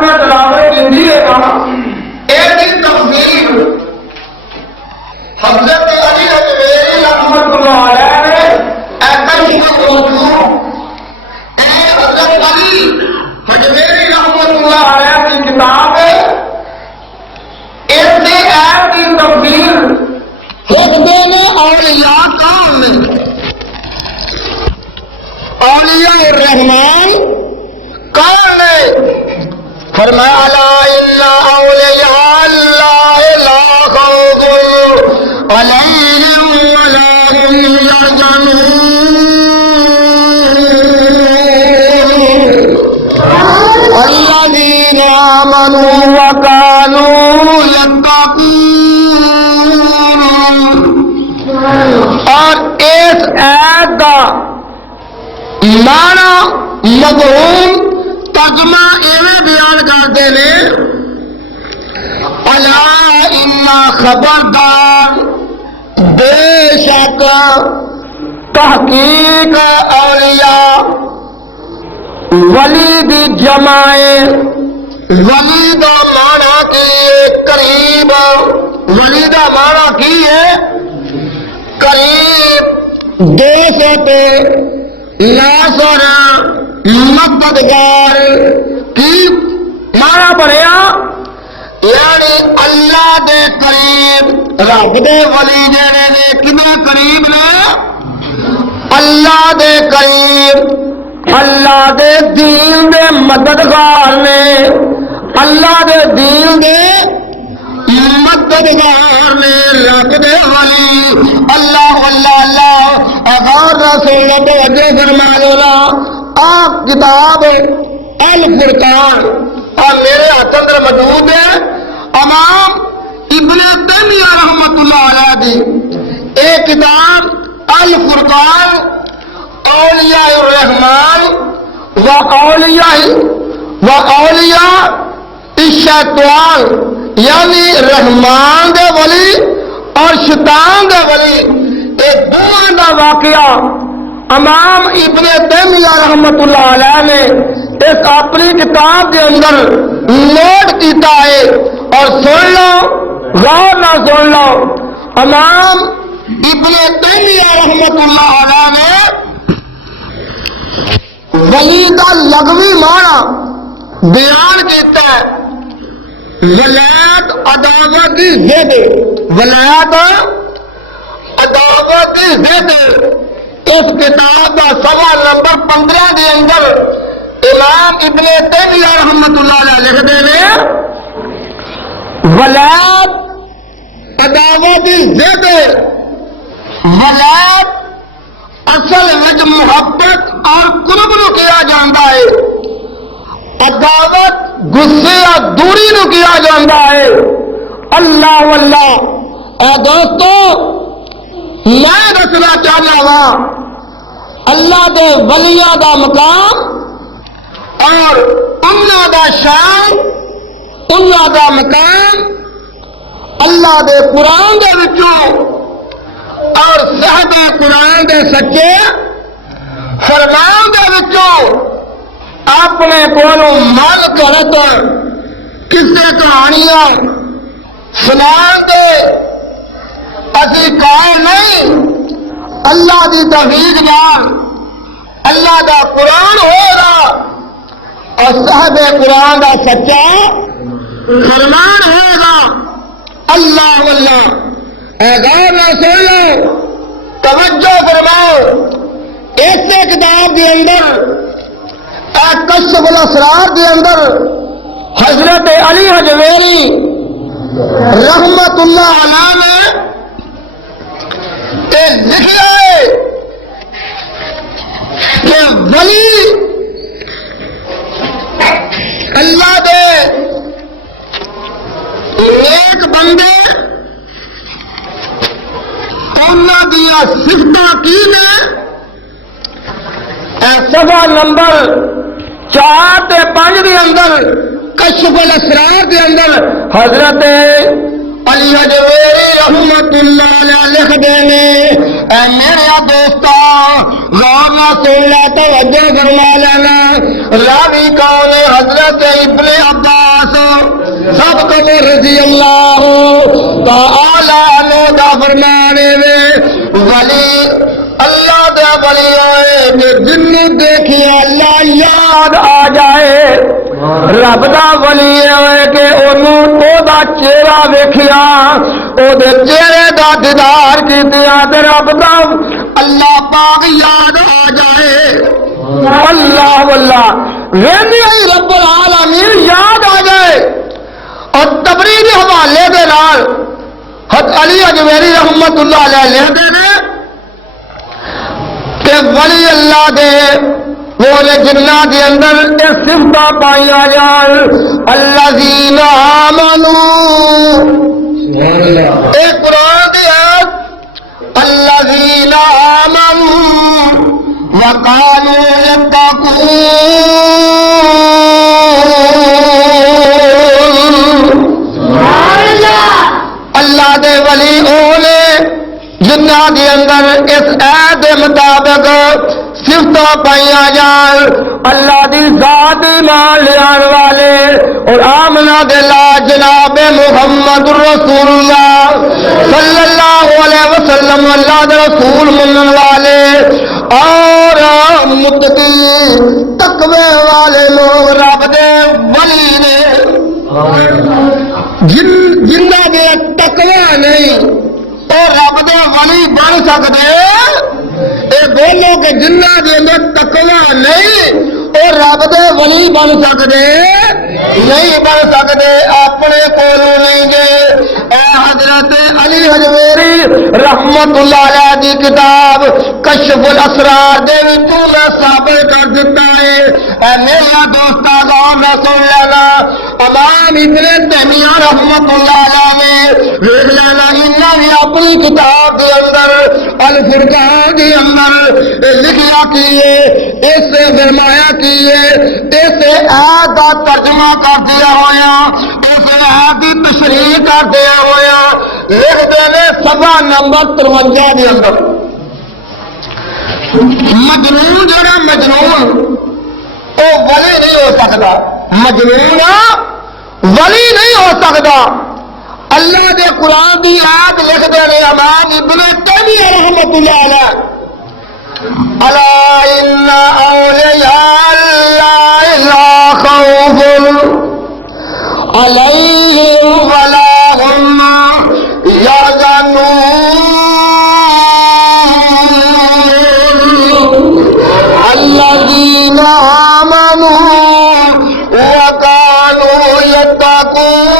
آیات میں تلاوت کی ہے کہاں ایسی تفسیر حضرت علی حجویری رحمۃ اللہ علیہ نے حضرت علی حجویری رحمۃ اللہ علیہ کی کتاب ایسی آیت کی تفسیر لکھتے ہیں اولیاء کون نے اولیاء الرحمن کون نے فرمایا لا الا اولیاء اللہ لا خوف علیہم ولا هم يحزنون الذین آمنوا وكانوا يتقون۔ اور اس آیت کا معنی مفہوم ترجمہ ایویں بیان کرتے ہیں الا ان خبردار بے شک تحقیق اولیاء ولی دی جمع ولی دا معنی کی قریب ولی دا معنی کی ہے قریب دوست ناصر مددگار کی مانا پڑیا یعنی اللہ دے قریب رب دے ولی جڑے نے کتنا قریب نے اللہ دے قریب اللہ دے دین دے مددگار نے اللہ دے دین دے مددگار نے رب دے ولی اللہ اللہ اللہ اگر رسول توجہ فرما لولا آپ کتاب الفرقان اور میرے ہاتھ اندر موجود ہے امام ابن تیمیہ رحمۃ اللہ علیہ دی ایک کتاب الفرقان اولیاء الرحمن و اولیاء الشیطان یعنی رحمان دے ولی اور شیطان دے ولی ایک دونوں دا واقعہ امام ابن تیمیہ رحمۃ اللہ علیہ نے اس اپنی کتاب کے اندر نوٹ کیتا ہے اور سن لو غور نہ سن لو امام ابن تیمیہ رحمۃ اللہ علیہ نے ولی کا لغوی معنی بیان کیتا ہے ولایت عداوت کی ضد ولایت عداوت کی ضد اس کتاب کا صفحہ نمبر 15 کے اندر امام ابن تیمیہ رحمۃ اللہ علیہ لکھتے ہیں ولایت عداوت کی ضد ولایت اصل وچ محبت اور قرب نو کیا جاتا ہے عداوت غصے اور دوری نو کیا جاتا ہے اللہ واللہ اے دوستو میں دسنا چاہنا وا اللہ دے ولیاں دا مقام اور انہاں دا شان انہاں دا مقام اللہ دے قرآن دے وچوں اور صحابہ قرآن دے سچے فرمان دے وچوں اپنے کولوں من کرت کسے کہانیاں سنان دے اسی قائل نہیں اللہ دی توحید نال اللہ دا قرآن ہوگا اور صاحب قرآن دا سچا فرمان ہوگا اللہ واللہ اے غور نہ سن لو توجہ فرماؤ اس کتاب کے اندر کشف الاسرار کے اندر حضرت علی حجویری رحمت اللہ علیہ نے لکھا ہے کہ ولی اللہ دے نیک بندے انہاں دیا صفتاں کی نے صفحہ نمبر 4 تے 5 کے اندر کشف الاسرار کے اندر حضرت علی حجویری رحمت اللہ علیہ لکھ دینے اے میرے دوستا غور نہ سن لا توجہ فرما لینا راوی کون حضرت حضرت ابن عباس سب کو رضی اللہ تعالی عنہ دا فرمانے میں ولی اللہ دا ولی آئے جنوں دیکھے اللہ یاد آ جائے رب دا ولی ہوئے کہ انہوں او دا چہرہ ویکھیا او دے چہرے دا دیدار کیتیا تے رب دا اللہ پاک یاد آ جائے اللہ واللہ ویندی آئی رب العالمین یاد آ جائے اور تبریدی حوالے دے نال حضرت علی اجمیری رحمت اللہ علیہ لکھتے ہیں کہ ولی اللہ دے وہ جنہ کے اندر صفت پائیا جان الذین آمنوا ایک قرآن دی آیت الذین آمنوا وقالوا یتقون اللہ دے ولی اولے جنہ کے اندر اس عہد مطابق صفت پائیا جان اللہ دی ذات ایمان لیان والے اور آمنہ دلا جناب محمد رسول اللہ صلی اللہ علیہ وسلم اللہ دے رسول منن والے اور متقی تقوی والے لوگ رب دے ولی نے جنہ دے تقوی نہیں اور رب دے ولی بن سکتے اے بولو کہ جنہ دے اندر تقوی نہیں اور رب دے ولی بن سکتے نہیں بن سکتے اپنے کولوں نہیں گے اے حضرت علی اجمیری رحمت اللہ علیہ دی کتاب کشف الاسرار دے وچوں میں ثابت کر دیتا ہے اے میرا دوستا غور میں سن لینا امام ابن تیمیہ رحمت اللہ علیہ نے دیکھ لینا انہاں نے اپنی کتاب دے اندر الفرقان دے اندر لکھیا کیے اس سے فرمایا کیے اس سے آیت کا ترجمہ کر دیا ہویا اس سے آیت کی تشریح کر دیا ہویا لکھ دینے صفحہ نمبر 53 دے اندر مجنون جڑا مجنون او ولی نہیں ہو سکتا مجنون ولی نہیں ہو سکتا اللہ دے قرآن دی آیت لکھ دینے امام ابن تیمیہ رحمت اللہ علیہ الا ان اولیاء اللہ لا خوف علیہم ولا هم یحزنون الذین آمنوا وكانوا يتقون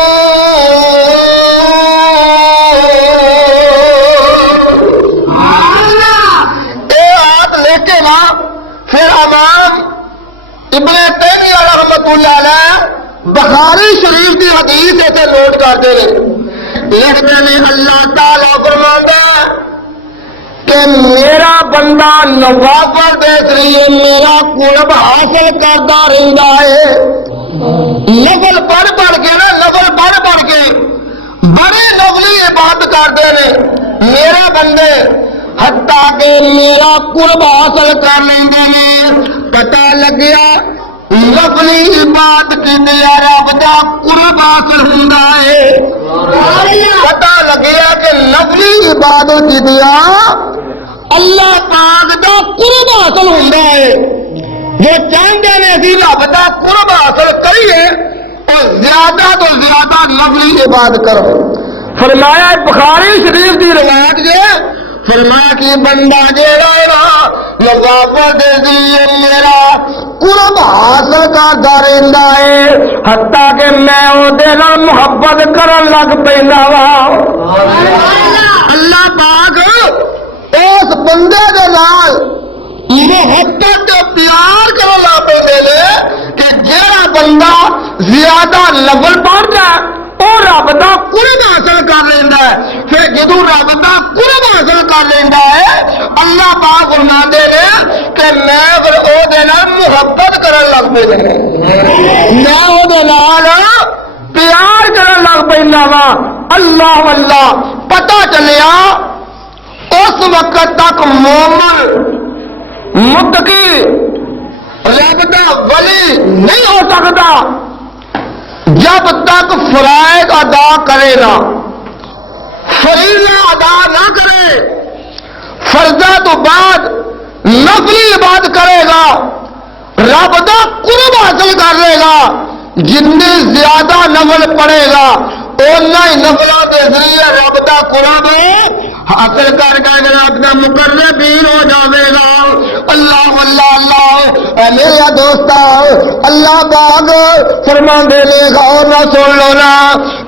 پھر امام ابن تیمیہ رحمت اللہ علیہ بخاری شریف کی حدیث سے نوٹ کرتے ہیں لکھتے ہیں اللہ تعالیٰ فرماتا ہے کہ میرا بندہ نوافل دے ذریعے میرا قرب حاصل کرتا رہتا ہے لفظ پڑھ پڑھ کے نا لفظ پڑھ پڑھ کے بڑے نفلی عبادت کرتے ہیں میرا بندے حتیٰ کہ میرا قرب حاصل کر لیندے نے پتہ لگیا نفلی عبادت کی دیا رب دا قرب حاصل ہوندا ہے پتہ لگیا کہ نفلی عبادت کی دیا اللہ پاک دا قرب حاصل ہوندا ہے جو چاہتے ہیں اسی رب دا قرب حاصل کریے اور زیادہ تو زیادہ نفلی عبادت کرو فرمایا بخاری شریف دی روایت جو فرمایا کہ بندہ جیڑا نوافل دے ذریعے میرا قرب حاصل کردا رہندا ہے حتیٰ کہ میں او دے نال محبت کرن لگ پیندا وا اللہ پاک اس بندے دے نال محبت تے پیار کرن لگ پیندے نے کہ جیڑا بندہ زیادہ لفظ پڑھدا ہے وہ رب دا قرب حاصل کر لینا ہے پھر جدو رب دا قرب حاصل کر لینا ہے اللہ پاک فرماتے ہیں کہ میں پھر او دے نال محبت کرن لگ پینا میں او دے نال پیار کرن لگ پینا وا اللہ واللہ پتہ چلیا اس وقت تک مومن متقی رب دا ولی نہیں ہو سکتا جب تک فرائض ادا کرے گا، فریضہ ادا نہ کرے، فرضہ تو بعد نفلی عبادت کرے گا، رب دا قرب حاصل کر لے گا۔ جتنی زیادہ نفل پڑے گا اتنا ہی نفلوں کے ذریعے رب دا قرب حاصل کر کے رب دا مقربین ہو جاوے گا۔ اللہ اللہ اللہ میرے دوست، اللہ پاک فرماندے نے غور نہ سن لو نا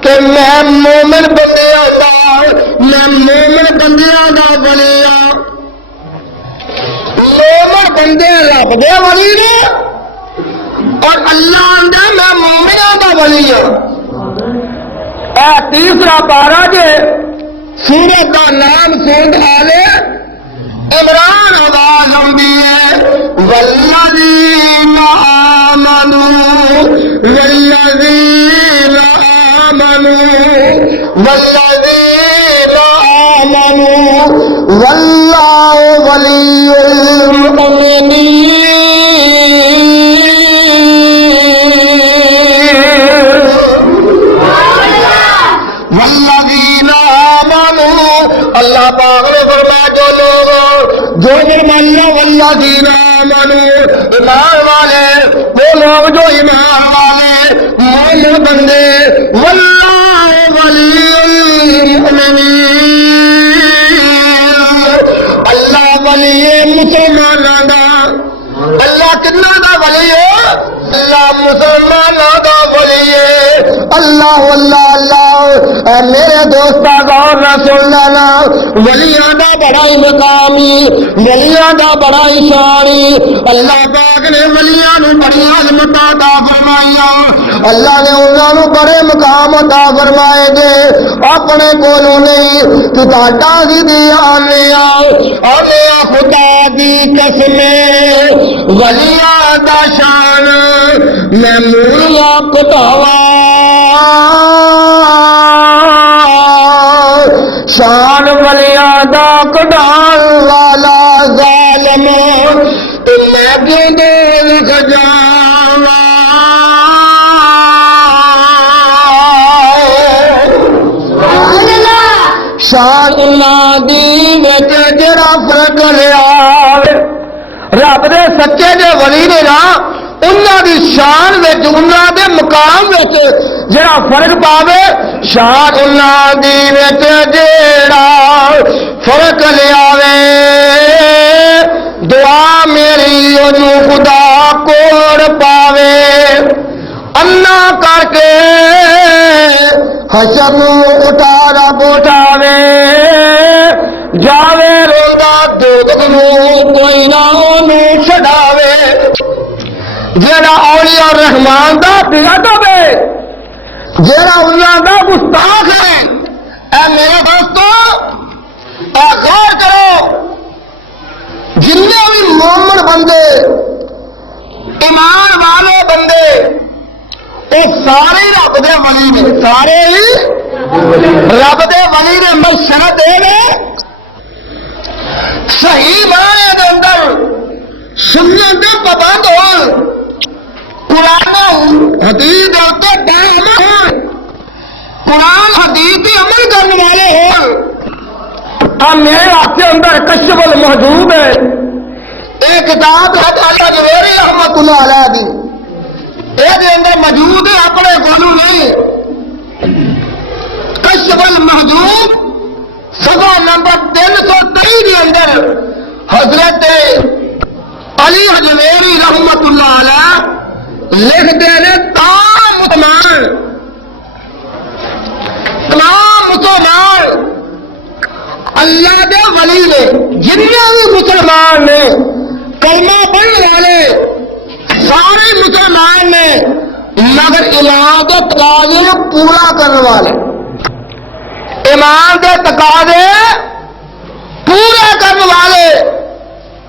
کہ میں مومن بندیاں دا ولی ہاں۔ مومن بندے رب دے ولی نے اور اللہ آندا میں مومناں دا ولی ہاں۔ اے تیسرا پارا جے سورت کا نام سن آلے عمران آواز آندی ہے والذین آمنوا والذین آمنوا والذین آمنوا واللہ ولی المؤمنین والذین آمنوا۔ اللہ پاک نے فرمایا جو لوگ جو فرمایا والذین آمنوا ایمان والے، وہ لوگ جو ایمان والے مومن بندے، واللہ ولی المؤمنین، اللہ ولی مسلمانوں دا۔ اللہ کتنا دا ولی ہے؟ اللہ مسلمانوں دا ولی ہے۔ اللہ اللہ اللہ اے میرے دوستا غور نہ سن لینا، ولیاں دا بڑا ہی مقامی، ولیاں دا بڑا ہی شانی۔ اللہ پاک نے ولیاں نو بڑی عظمت عطا فرمائیاں، اللہ نے انہاں نو بڑے مقام عطا فرمائے دے اپنے کولوں نہیں تو تاڈا ہی دیا آنے خدا دی قسم ولیاں دا شان میں مولا کٹاوا، شان ولیاں دا کڈال والا ظالم میں کیوں دے لکھ جاواں۔ شان اللہ دی وچ جڑا فرق لیا رب دے سچے دے ولی نے نا انہاں دی شان وچ انہاں دے مقام وچ جڑا فرق پاوے، شان انہاں دی وچ جڑا فرق لیاوے، دعا میری اونوں خدا کوڑ پاوے، انا کر کے حشر نوں اٹھارا اٹھاوے، جاوے روندا دوزخ نوں کوئی نہ اونوں چھڈاوے۔ جیڑا اولیاء الرحمان دا بیادب ہے، جیڑا انہاں دا گستاخ ہے، اے میرے دوستو اے غور کرو، جتنے بھی مومن بندے ایمان والے بندے وہ سارے رب دے ولی نے، سارے ہی رب دے ولی نے۔ مشہد دے صحیح معنی دے اندر سنت دے پابند ہو، قرآن حدیث دے اوتے قائم ہو، قرآن حدیث پہ عمل کرنے والے ہو۔ اب میرے ہاتھ کے اندر کشف المحجوب ہے، ایک کتاب ہے حضرت جویری رحمت اللہ علیہ دی، یہ اندر موجود ہے، اپنے کولوں نہیں۔ کشف المحجوب صفحہ نمبر 323 کے اندر حضرت علی حجویری رحمت اللہ علیہ لکھتے ہیں تمام مسلمان اللہ دے ولی نے، جتنے بھی مسلمان نے کلمہ پڑھنے والے سارے مسلمان نے، مگر ایمان کے تقاضے پورا کرنے والے، ایمان کے تقاضے پورا کرنے والے،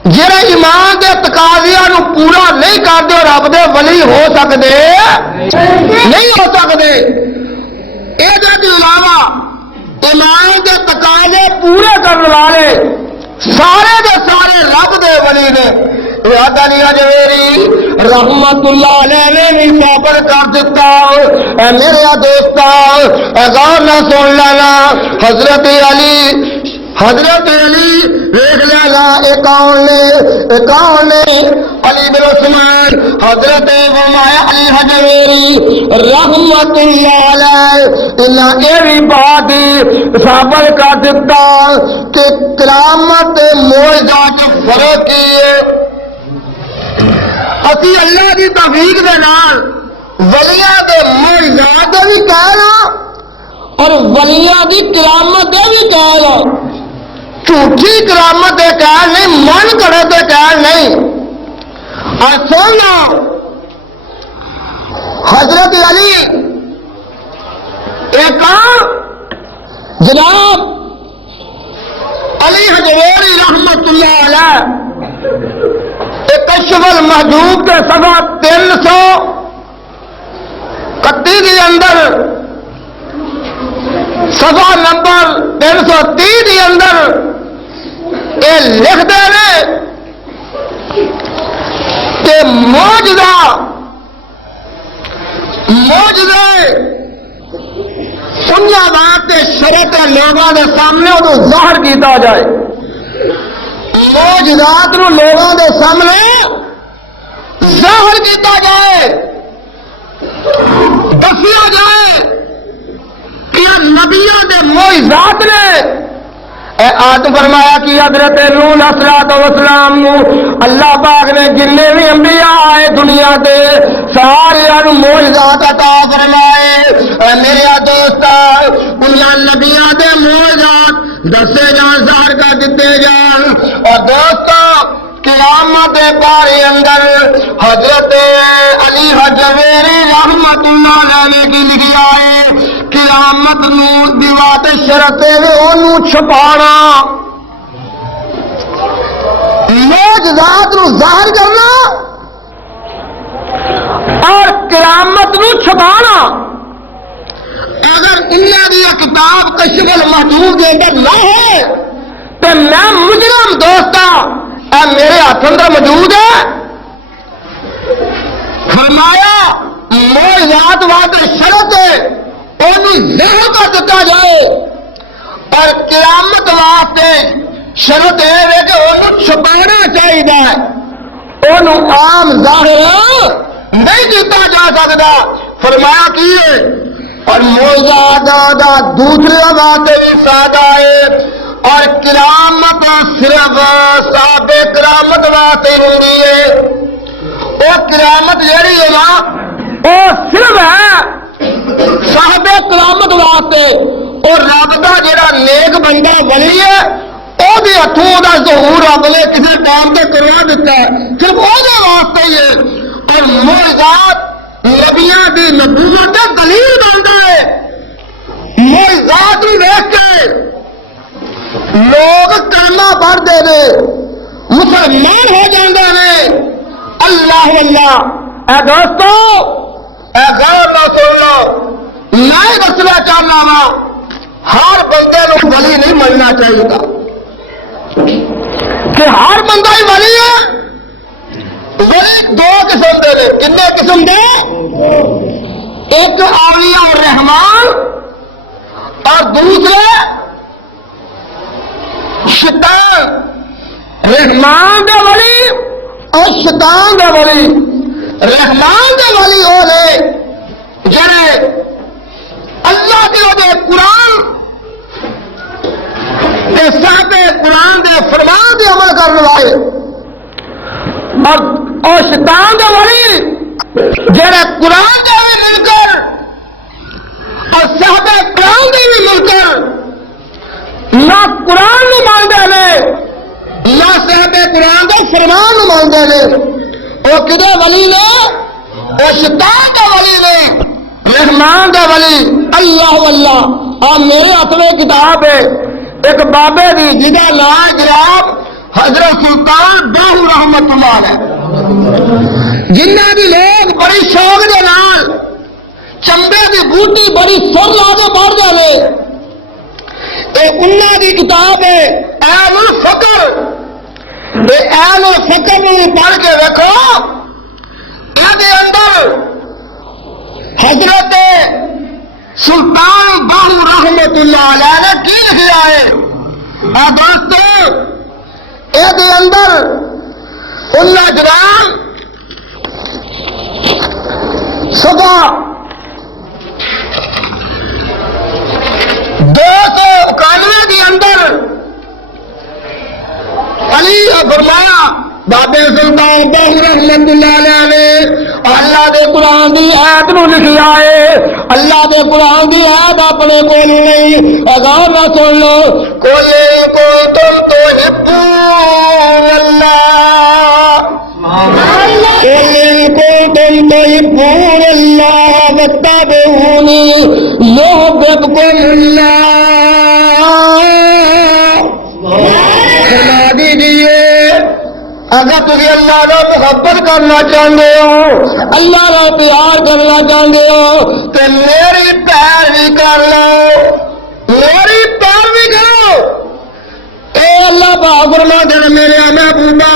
جڑے ایمان کے تقاضیاں نو پورا نہیں کرتے رب دے ولی ہو سکتے نہیں ہو سکتے۔ یہ علاوہ ایمان کے تقاضے پورے کرنے والے سارے دے سارے رب دے ولی نے، علی حجویری رحمت اللہ علیہ نے بھی ثابت کر دیتا. اے میرے دوستو غور نہ سن لینا. حضرت علی دیکھ لینا کون نے علی بن عثمان حضرت علی حجویری رحمت اللہ علیہ انہاں یہ بھی بات ثابت کر دیتا کہ کرامت معجزات فرق کی ہے. اسی اللہ کی توفیق دے نال ولیاں دے معجزات بھی کہنا اور ولیاں دی کرامت دے بھی کہنا. جھوٹھی کرامت دے کہنا نہیں, من کرے دے کہنا نہیں. اور سننا حضرت علی ایک جناب علی حجویری رحمت اللہ علیہ کشف المحجوب کے صفحہ 331 کے اندر صفحہ نمبر 330 کے اندر یہ لکھ دے رہے کہ معجزے سنیا بات شرط لوگوں کے سامنے وہ ظاہر کیتا جائے. معجزات نو لوگوں کے سامنے ظاہر کیتا جائے, دسیا جائے کہ نبیوں کے معجزات نے. آدم فرمایا کہ حضرت نوح علیہ السلام اللہ پاک نے جتنے بھی انبیاء آئے دنیا دے سارے معجزات عطا فرمائے. میرے دوست انہاں نبیاں دے معجزات دسے جان ظاہر کر دیتے جان. اور دوستو قیامت بارے اندر حضرت علی حجویری رحمت اللہ علیہ کی لکھی آئے قیامت نو دیوات شرطے انہوں چھپانا, معجزات نو ظاہر کرنا اور قیامت نو چھپانا. اگر انہاں دی کتاب کشف المحجوب دے اندر نہ ہے تو میں مجرم دوستا میرے ہاتھ اندر موجود ہے. فرمایا معجزات واسطے شرط ہے انہوں ظاہر کر دیتا جائے اور قیامت واسطے شرط ہے کہ انہوں چھپانا چاہیے, انہوں عام ظاہر نہیں کیتا جا سکتا. فرمایا کیے اور معجزات دوسری باتیں بھی سادہ ہے اور کرامت صرف صاحب کرامت واسطے ہوندی ہے. وہ کرامت جہی ہے نا وہ صرف ہے صاحب کرامت واسطے. اور رب دا جڑا نیک بندہ ولی ہے وہ بھی ہاتھوں دا ظہور رب نے کسی کام تے کروا دیتا ہے, صرف وہ واسطے ہی ہے. اور معجزات نبیاں دی نبوت دا دلیل بنتا ہے. معجزات نو دیکھ کے لوگ کلمہ پڑھ دے مسلمان ہو جاندے نے. اللہ اللہ. اے دوستو اے غور نہ سن لو, میں دسنا چاہنا وا ہر بندے نو ولی نہیں مننا چاہیے کہ ہر بندہ ہی ولی ہے. ولی دو قسم دے نے. کتنے قسم دے؟ ایک اولیاء الرحمان اور دوسرے شیطان. رحمان دے ولی اور شیطان دے ولی. رحمان دے ولی ہو رہے جڑے اللہ دے قرآن کے صاحب قرآن دے فرمان دے عمل کرنے والے, اور شیطان دے ولی جڑے قرآن دے بھی مل کر اور صاحب قرآن دے بھی مل کر نہ قرآن نو مانتے نے نہ صاحب قرآن دے فرمان نو مانتے نے. وہ کدے ولی نے؟ وہ شیطان دا ولی نے. رحمان دا ولی اللہ اللہ. میرے ہاتھ میں کتاب ہے ایک بابے دی جہاں نام جناب حضرت سلطان باہو رحمت اللہ علیہ, جنہ دی لوگ بڑی شوق دے نال چمبے دی بوٹی بڑی سر لا کے پڑھ دے. انہاں دی کتاب ہے اہل الفقر. اہل فکر بھی پڑھ کے دیکھو، یہ اندر حضرت سلطان باہو رحمت اللہ علیہ نے کی لکھا ہے؟ دوستو یہ اندر اللہ جناب صبح 291 کے اندر علی فرمایا بابے سلطان باہو رحمت اللہ علیہ نے اللہ دے قرآن دی آیت نو لکھیا ہے، اللہ دے قرآن دی آیت اپنے کول نہیں، اگر نہ سن لو قل کنتم تحبون اللہ، قل کنتم تحبون اللہ فاتبعونی یحببکم اللہ، فرما دیجیے اگر تم اللہ کا محبت کرنا چاہتے ہو، اللہ کا پیار کرنا چاہتے ہو تو میری پیروی کر لو، میری پیروی کرو۔ اے اللہ پاک فرماتے ہیں میرے محبوبہ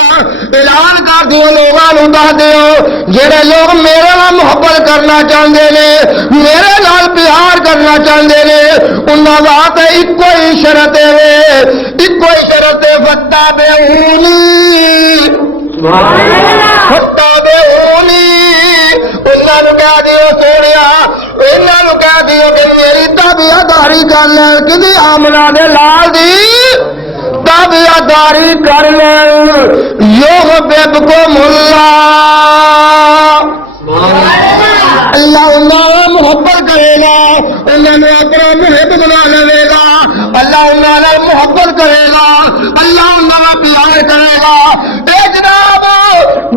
اعلان کر دیو، لوگوں دس دیو جڑے لوگ میرے نال محبت کرنا چاہتے ہیں، میرے نال پیار کرنا چاہتے ہیں، انہاں واسطے ایکو ہی شرط ہے، ایکو ہی شرط ہے فاتبعونی، فاتبعونی، انہاں نوں کہہ دیو سونیا، انہاں نوں کہہ دیو کہ میری تابعداری کر لے، کدی آمنہ دے لال دی تابعداری کر لیں، یحببکم اللہ، اللہ انہاں محبت کرے گا، انہاں نے اپنا محب بنا لے گا، اللہ انہاں نے محبت کرے گا، اللہ انہاں کا پیار کرے گا۔ اے جناب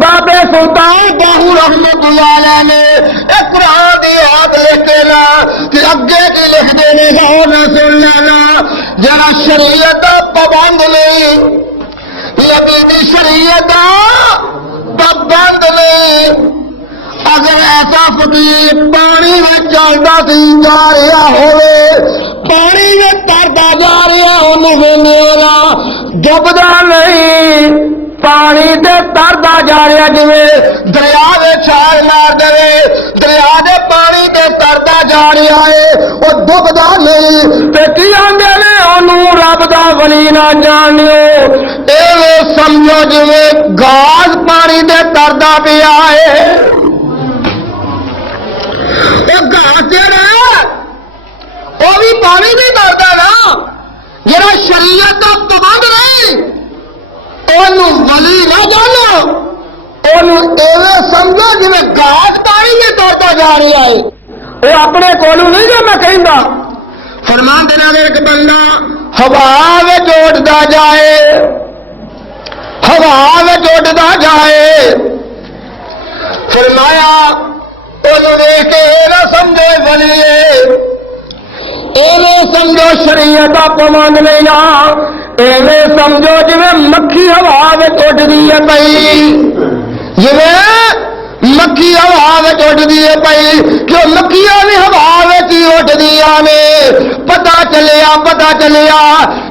بابے سلطان باہو رحمت اللہ علیہ نے ایک قرآن دی آیت لکھ کے نا کہ اگے کی لکھ دینے کا ہونا سن لینا، جڑا شریعت پابند نہیں، نبی دی شریعت پابند نہیں، اگر ایسا فقیر پانی میں چلتا سی جا رہا ہوئے، پانی میں ترتا جا رہا انہوں ویندے ڈبدا نہیں، پانی تے ترتا جا رہا جویں دریا دے چھال مار دے، دریا دے پانی تے ترتا جا رہا ہے وہ ڈبدا نہیں، تے کی آندے نے انہوں رب دا ولی نہ جانیو، ایویں سمجھو جویں گاز پانی تے ترتا پیا ہے، گاس جڑا وہ بھی پانی نہیں کرتا نا، جڑا شریعت کا پابند نہیں انہوں ولی نہ جانو، انہوں ایویں سمجھو جی گاس پانی میں توڑتا جا رہا ہے، وہ اپنے کولوں نہیں جو میں کہندا، فرمان دینا اگر ایک بندہ ہوا میں اڑتا جائے، ہوا میں اڑتا جائے، فرمایا انہوں نے کہ نہ سمجھے ولی ایویں سمجھو شریعت کا پابند نہیں نا، ایویں سمجھو جی مکھی ہوا میں اڑتی ہے پئی، جی مکھی ہوا میں اڑتی ہے پئی، کیوں مکھیاں بھی ہوا میں ہی اڑدیاں نے، پتا چلیا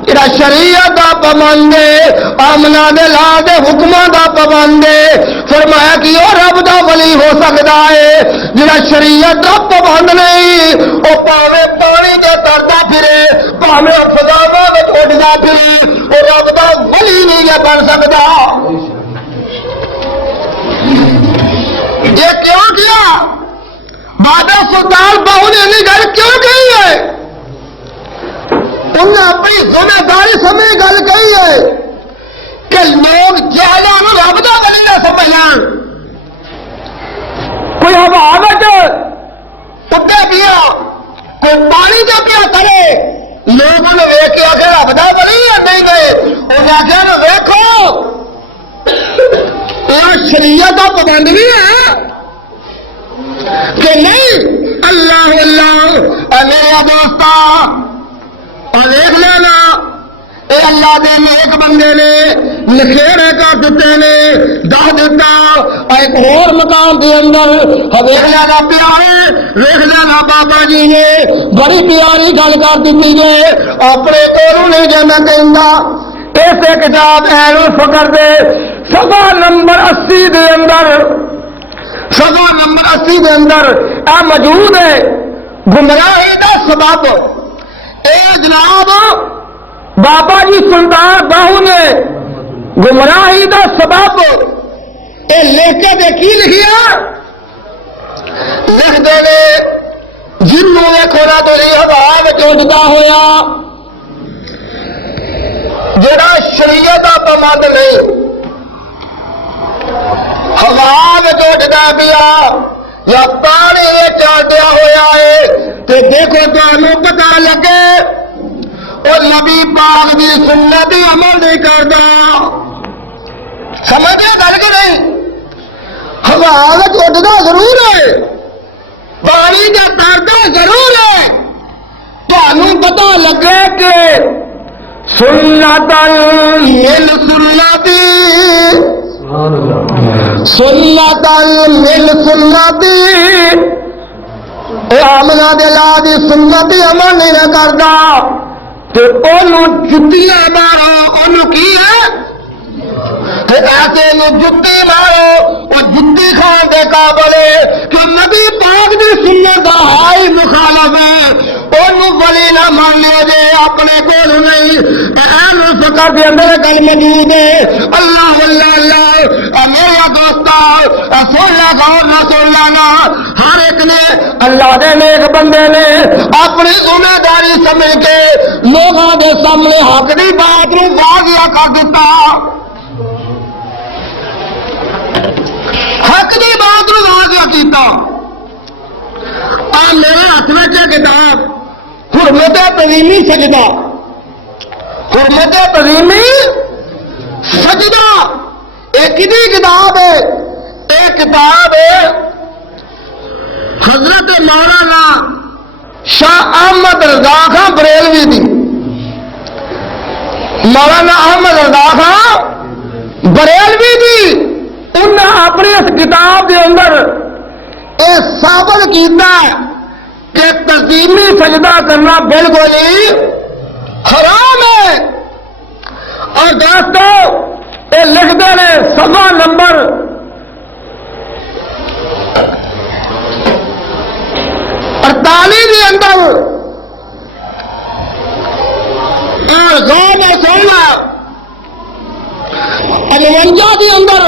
جڑا شریعت دا پابند ہے، آمنا دے لا دے حکماں دا پابند ہے، فرمایا کہ وہ رب دا ولی ہو سکتا ہے جڑا شریعت دا پابند نہیں، وہ پاوے پانی دے ترتا پھرے، پاوے فضاواں وچ اڑدا پھرے، وہ رب دا ولی نہیں بن سکتا۔ یہ کیوں کیا؟ بابا سلطان باہو نے یہ گل کیوں کہی ہے؟ انہیں اپنی ذمہ داری سمجھ گل کہی ہے کہ لوگ جہلاں نوں رب دا ولی نہ سمجھن، کوئی ہوا وچ اڈے پیا، کوئی پانی تے پیا کرے، لوگوں نے ویکھ کے آخر رب دا ولی نہیں گئے، انہیں آخیا ویکھو یہ شریعت کا پابند بھی ہے کہ نہیں، اللہ اللہ میرا دوستا دیکھ لینا، اے اللہ دے نیک بندے نے نخیرے کا کتے نے دس دیتا، ایک اور مقام کے اندر ویکھ لینا پیارے، ویکھ لینا بابا جی نے بڑی پیاری گل کر دیتی ہے، اپنے کولوں نہیں جانا کہندا، ایسے کتاب اہل الفقر دے صفحہ نمبر 80 دے اندر اے موجود ہے گمراہی دا سبب. اے جناب بابا جی سلطان باہو نے گمراہی دا سبب اے لکھ کے دیکھی لکھیا لکھ دے جنوں نے کھولا تیری ہوا اڈدا ہویا جڑا شریعت دا پابند نہیں ہوا اڈدا پیا یا پانی چڑھدیا ہوا ہے تے دیکھو تمہیں پتا لگے اور نبی پاک دی سنت عمل نہیں کردا. سمجھے گل کہ نہیں؟ ہوا اڈدا ضرور ہے پانی کا تردا ضرور ہے تمہیں پتا لگے کہ سنت مل سنتی سنت مل سنتی آمنا دلا دی سنتی عمل نہیں کردا تو انہوں جتیاں مارو انہوں کی ہے ایسے جتی مارو وہ جتی کھان دے قابل ہے کہ نبی پاک دی سنت دا ہائی مخالف ہے انہوں ولی نہ مان لیا جے اپنے کول نہیں. اہل الفقر دے اندر گل موجود ہے. اللہ اللہ اللہ میرا دوستا سن لا غور نہ سن لانا ہر ایک نے اللہ دے نیک بندے نے اپنی ذمہ داری سمجھ کے لوگوں دے سامنے حق دی بات نو واضح کر دیتا. حق دی بات نو واضح کیتا. میرے ہاتھ میں کتاب حرمت تظیمی سجدہ حرمت تظیمی سجدہ ایک کتنی کتاب ہے ایک کتاب ہے حضرت مولانا شاہ احمد رضا خان بریلوی دی. مولانا احمد رضا خان بریلوی دی انہیں اپنی اس کتاب کے اندر یہ ثابت کیتا کہ تسلیمی سجدہ کرنا بالکل ہی حرام ہے. اور دوستو یہ لکھتے ہیں صفحہ نمبر 48 کے اندر اور غور میں سننا 51 کے اندر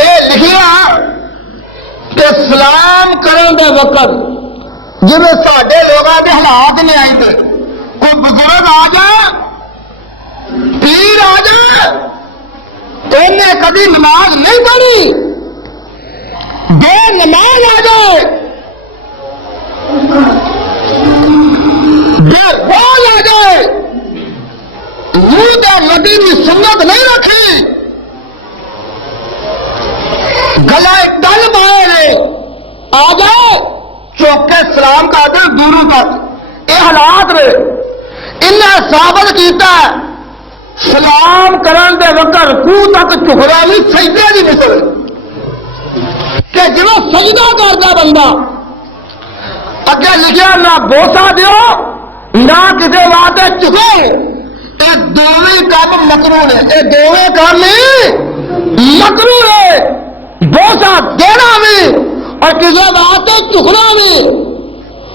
یہ لکھیا کہ سلام کرن دے وقت جی سارے لوگوں کے حالات میں آئی تھے کوئی بزرگ آ جائے پیر آ جائے انہیں کبھی نماز نہیں پڑھی بے نماز آ جائے بے بول آ جائے منہ کا نبی کی سنت نہیں رکھی گلا ڈل مارے آ جائے چوکے سلام کر دے دوروں تک یہ حالات نے انہیں ثابت کیتا ہے سلام کرن دے وقت رکوع تک جھکنا نہیں سجدے دی مثل کہ جب سجدہ کرتا بندہ اگے لکھیا نہ بوسا دیو نہ کسی واسطے جھکو یہ دونوں کام مکروہ نے یہ دونوں کام مکروہ ہے بوسا دینا بھی اور کسی واسطے جھکنا بھی.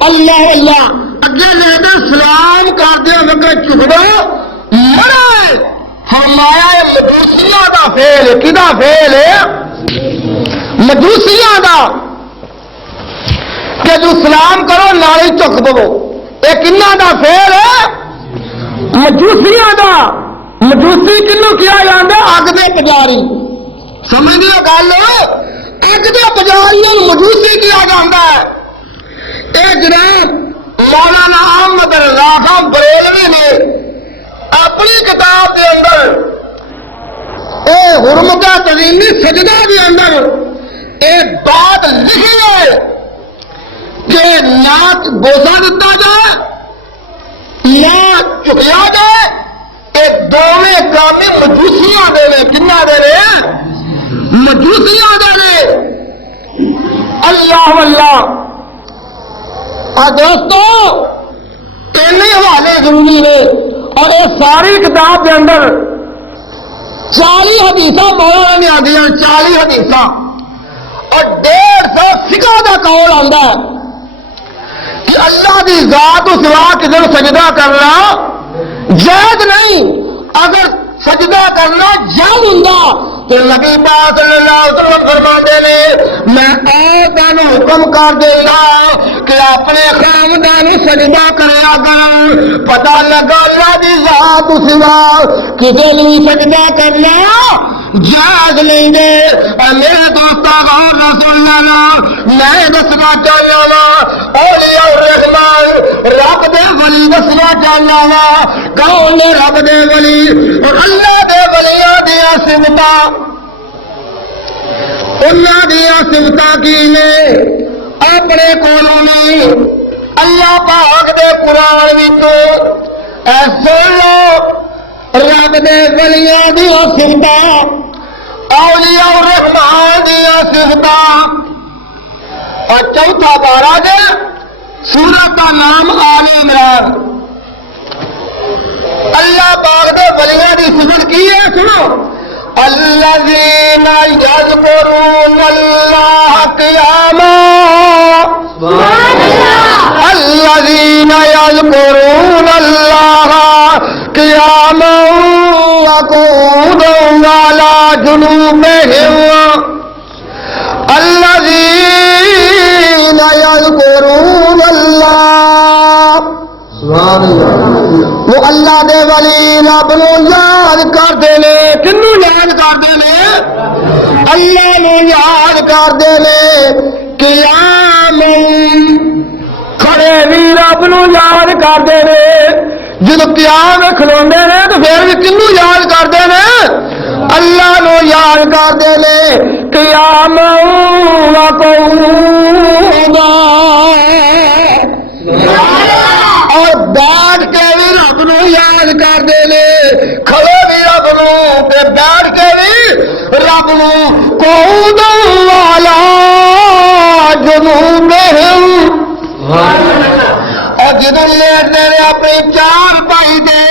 اللہ اللہ اگے لے کے سلام کر دیا وقت جھکنا مرا فرمایا مجوسیاں دا فیل ہے. کدا فیل ہے؟ مجوسیاں دا کہ جو سلام کرو نال ہی چک دو یہ کنہ دا فیل ہے؟ مجوسیاں دا. مجوسی کنوں کیا جاتا اگ دے پجاری. سمجھ لو گل اگ دے پجاریوں مجوسی کیا جاتا ہے. اے جناب مولانا احمد رضا خان بریلوی نے اپنی کتاب کے اندر اے حرمت تظیمی سجدہ کے اندر ایک بات لکھی ہے کہ نہ بوسا دیتا جائے نہ چکیا جائے. یہ دونوں کام مجوسیاں دے رہے. کنہ دے رہے؟ مجوسیاں دے رہے. اللہ اللہ. اور دوستو اتنے حوالے ضروری ہے اور یہ ساری کتاب کے اندر 40 حدیث مولانا نے آدی 40 حدیث اور 150 فقہ کا قول آتا ہے کہ اللہ کی ذات کو سوا کسی سجدہ کرنا جائز نہیں. اگر سجدہ کرنا جائز ہوں تو نبی پاک صلی اللہ علیہ وسلم فرماتے نے میں آدھا حکم کر دینا کہ اپنے خاندان سجدہ کریا کرو. پتہ لگا اللہ کی ذات سوا کسی نے سجدہ کرنا جائز نہیں دے. اور میرے دوستہ غور رسول اللہ میں دسنا چاہنا وا اولیاء الرحمن رب دے ولی دسنا چاہنا وا کون نے رب دے ولی اور اللہ دے ولیاں دیا صفتاں اللہ دیا صفتاں کی نے اپنے کولوں نے اللہ پاک دے قرآن وچ اے سن لو رب دے ولیاں دیا صفتاں اولیاء الرحمن دیا صفتاں. اور چوتھا پارا ہے سورت کا نام آل عمران. اللہ پاک دے ولیاں دی صفت کی ہے سنو الذین یذکرون اللہ قیاما الذین یذکرون اللہ قیاما وقعودا وعلی جنوبہم الذین یذکرون اللہ وہ اللہ دے ولی رب نو یاد کرتے نے. کنو یاد کرتے نے؟ اللہ نو یاد کرتے نے. قیام کھڑے بھی رب نو یاد کرتے نے. جب قیام کھلوندے نے تو پھر بھی کنو یاد کرتے نے؟ اللہ نو یاد کرتے نے. قیام وقعودا اور بیٹھ کے بھی رب نو یاد کرتے نے. کھڑے بھی رب نو تے بیٹھ کے بھی رب نو قعودا وعلی جنوبہم اور جدو لیٹتے نے اپنی چار پائی دے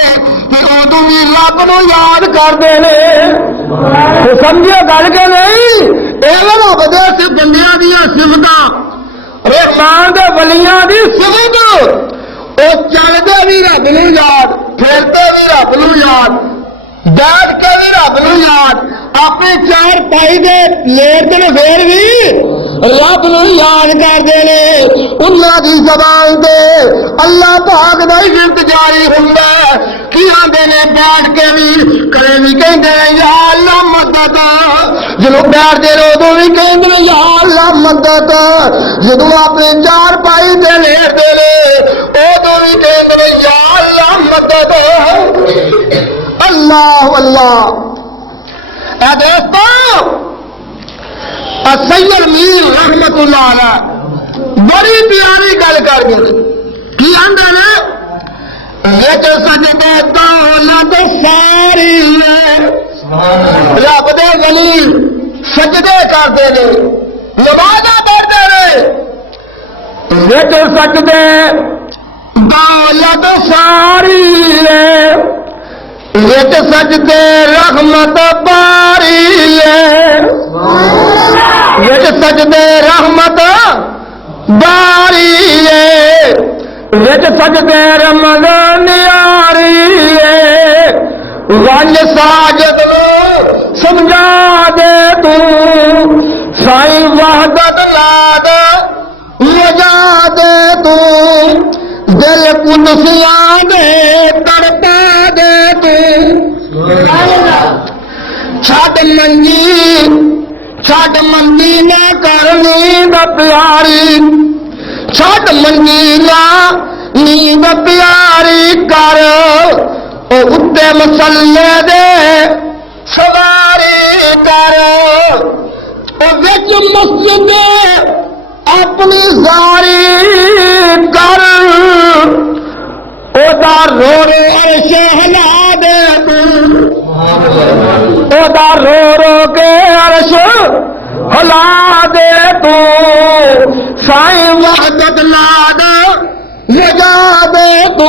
ادو بھی رب نو یاد کرتے ہیں. سمجھے گل کے نہیں یہ رب دے سے بندیاں دیا صفتاں رحمان دے ولیاں دی صفت وہ چلتے بھی رب نو یاد پھرتے بھی رب نو یاد بیٹھ کے بھی رب نو یاد اپنے چار پائی دے لیٹتے نے پھر بھی رب نو یاد کرتے ہیں. اللہ کی زبان تے اللہ پاک دا ذکر جاری ہوندا کی آندے نے بیٹھ کے بھی کرے بھی کہندے یا اللہ مدد جدوں بیٹھدے رہو تو بھی کہندے یا اللہ مدد جدوں اپنے چار پائی تے لیٹدے نے او بھی کہندے یا اللہ مدد. اللہ اللہ اے دوستو سید میر رحمت اللہ علیہ بڑی پیاری گل کر گئے کی آندے نے وچ سجدے دولت ساری رب دے ولی سجدے کرتے نے نمازاں پڑھتے نے وچ سجدے دولت ساری وچ سجدے رحمت باری وچ سجدے رحمت باری وچ سجدے رمضان یاری ونج ساجد سمجھا دے تو سائیں وحدت لاد وجا دے تو دل قدسیاں دے تڑپا دے تو چھڈ منگی نہ کرنی دا پیاری چھڈ منگی نہ نیند پیاری کر او اتے مسلے دے سواری کر او وچ مسجد اپنی زاری کر او دا رو رو عرش ہلا دے او دا رو رو کے عرش ہلا دے تو سائیں وحدت لاد وجا دے تو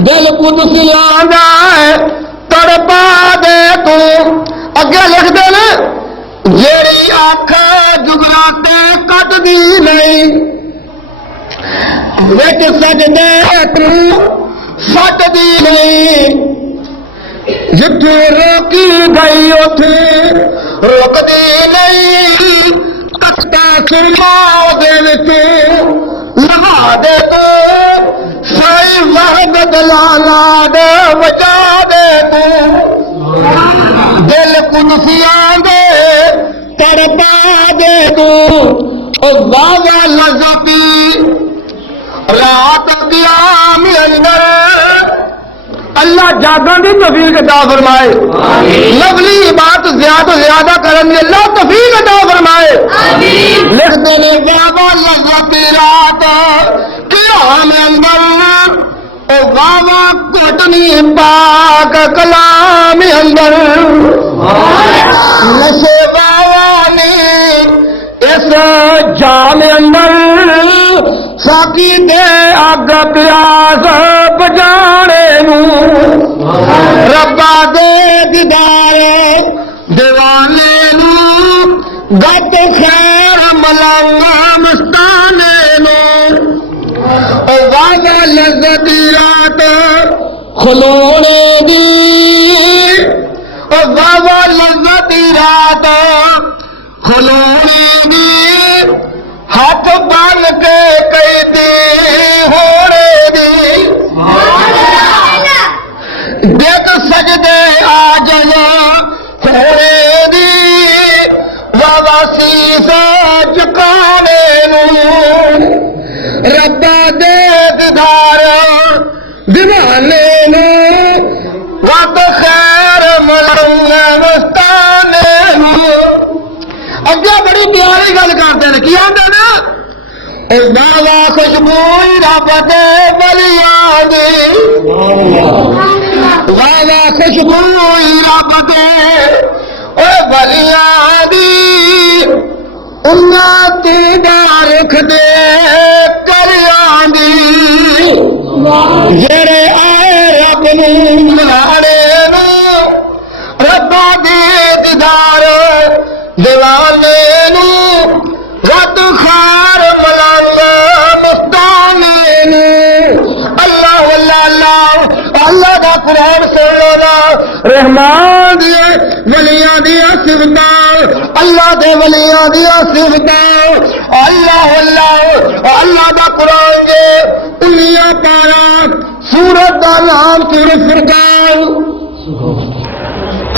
دل قدسیاں دا تڑپا دے تو اگے لکھ دے نا جیڑی آنکھ جگراتے کٹ دی نہیں وچ سجدے تو سٹ دی نہیں جتھے روکی گئی اتھے روک دی نہیں تختا سما دے وچ لگا دے تو سائی وحدت لالا دے بچا دے تو دل قدسیاں دے تڑپا دے تو واہ لذتی رات قیام اندر اللہ جاگن دی توفیق عطا فرمائے لفظی بات زیادہ کرن دی اللہ توفیق عطا فرمائے لکھ دے نے بابا لذت رات قیام اندر او بابا کٹنی پاک کلام اندر نشے والی اس جام اندر ساکی دے اگ پیاس بجانے نو ربا دے دیدار دیوانے نو گت خیر ملنگا مستانے نو واہ لذتی رات کھلونے دی واہ لذتی رات کھلونے دی ہاتھ بن کے قیدی ہونے دی دیکھ سجدے آجز ہونے دی بابا سیس چکانے نو ربا دے دیدار دیوانے نو وقت خیر ملنگ مستانے نو اگے بڑی پیاری گل کرتے ہیں کی آدھے نا بابا خوشبوئی رب دے بلیاں دی بابا خوشبوئی رب دے بلیاں دی انہاں تے رکھ دے کریاں دی جڑے آئے رب نو ملانے نو ربا دے دیدار دیوانے نو رد خیر ملنگ مستانے نو اللہ اللہ اللہ اللہ دا قرآن سن لو رحمان دیے ولیاں دیا صفتاں اللہ دے ولیاں دیا صفتاں اللہ اللہ اللہ دا قرآن دے 19 پارا سورت دا نام سورت فرقان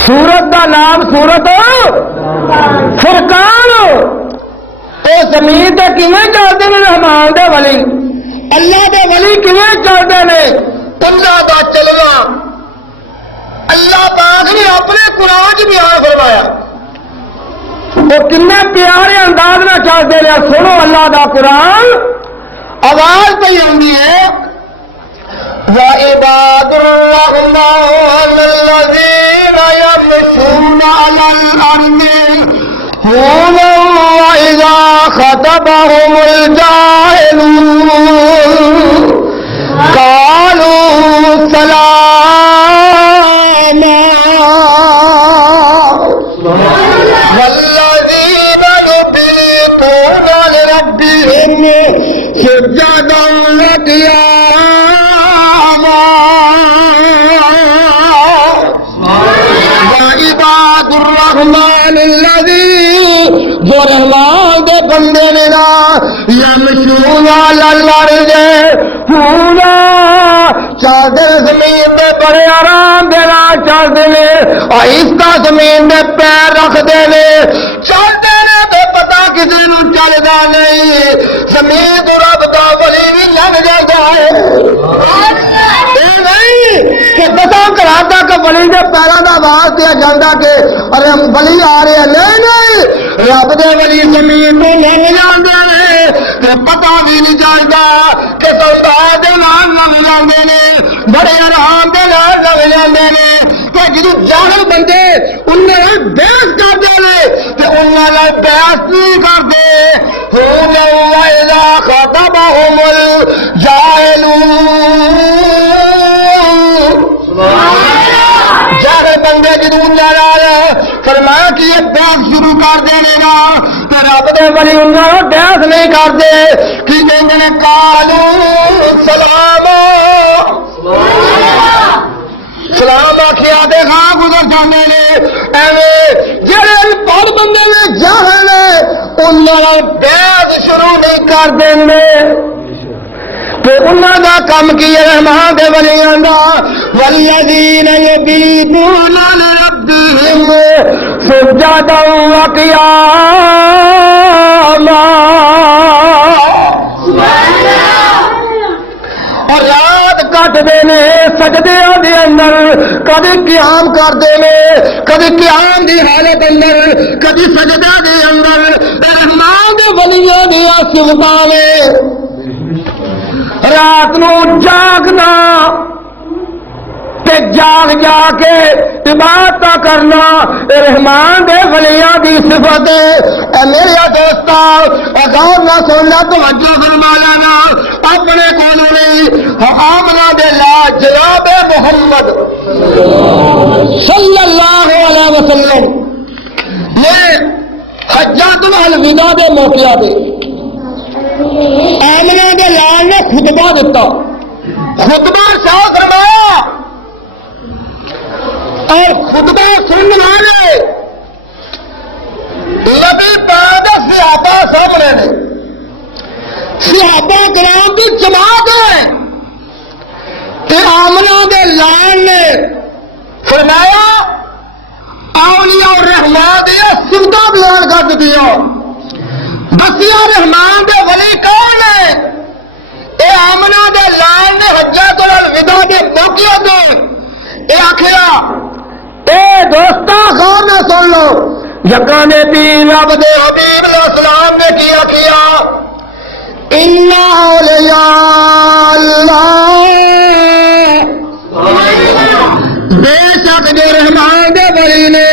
سورت دا نام سورت فرقان اے زمین تے کیویں چلدے نے رحمان دے ولی اللہ دے ولی کیویں چلدے نے اللہ دا چلنا اللہ پاک نے اپنے قرآن وچ بیان فرمایا وہ کنے پیارے انداز نال چلدے نے سنو اللہ دا قرآن آواز پہ آندی ہے وعباد الرحمن الذين يمشون على الأرض هونا وإذا خطبهم الجاهلون قالوا سلاما والذين يبيتون لربهم سجدا وقياما وعباد الرحمن الذي جو رحمان دے بندے نے نا یمشون علی الارض ہونا چادر زمین دے بڑے آرام دے نال چلدے نے آہستہ زمین دے پیر رکھدے نے چلدے نے تے پتہ کسے نوں چلدا نہیں زمین تو رب دا ولی بھی لنگ جاندا ہے اے نہیں کہ پتہ کرا تک ولی دے پیراں دا آواز دیا جاندا کہ ارے ولی آ رہے ہیں نہیں نہیں رب دے ولی زمین تو لنگ جاندے نے تے پتہ بھی نہیں چلدا کہ سودا دے نال لنگ جاندے نے بڑے آرام دے نال لنگ جاندے نے کہ جدوں جاہل بندے انہاں نال بحث کردے نے تے انہاں نال بحث نہیں کردے ہو لو وَإِذَا خَطَبَهُمُ الْجَاهِلُونَ ولی انہوں نے بحث نہیں کرتے کہ جنہیں کالو سلام سلام آخیا دے ہاں گزر جانے نے ایویں جڑے پڑھ بندے نے جانے نے انہوں نے بحث شروع نہیں کر دیں کہ انہوں کا کم کی رحمان دے ولیاں دا والذین یبیتون لربہم سجدا وقیاما اور رات کٹتے نے سجدیاں دے اندر کدی قیام کرتے نے کدی قیام دی حالت اندر کدی سجدہ دے اندر رحمان دے ولیاں دی صفتاں نے رات نو جاگنا تے جاگ جا کے عبادت کرنا رحمان دے ولیاں دی صفت ہے۔ اے میرے دوستاں غور نہ سننا توجہ فرما لینا اپنے کولوں نہیں آمنہ دے لا جناب محمد صلی اللہ علیہ وسلم نے حجۃ الوداع دے موقع تے آمنہ دے لال نے خطبہ دیتا خطبہ شاہ فرمایا اور خطبہ سننے والے نبی پاک صحابہ سامنے نے صحابہ کرام کی جماعت ہے کہ آمنہ دے لال نے فرمایا اولیاء الرحمان دے صفتاں بیان کر دیا دسیا رحمان دے ولی کون ہے اے آمنہ دے لال نے حجۃ الوداع دے موقع تے اے آکھیا اے دوستاں غور نہ سن لو یگانے پیر رب دے حبیب علیہ السلام نے کیا کیا ان اولیاء اللہ بے شک جو رحمان دے ولی نے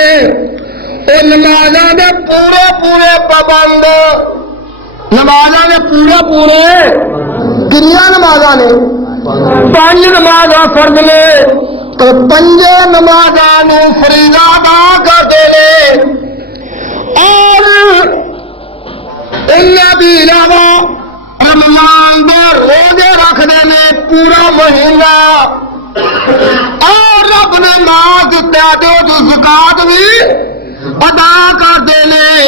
اے نمازاں دے پورے پورے پابند نمازاں دے پورے پورے کنیاں نمازاں نے 5 نمازاں فرض نے تو 5 نمازاں نو فریضہ ادا کرتے نے اور انہاں دی علاوہ رمضان دے روزے رکھدے نے پورا مہینہ اور رب نے ماں دتا دے جو زکات بھی ادا کرتے ہیں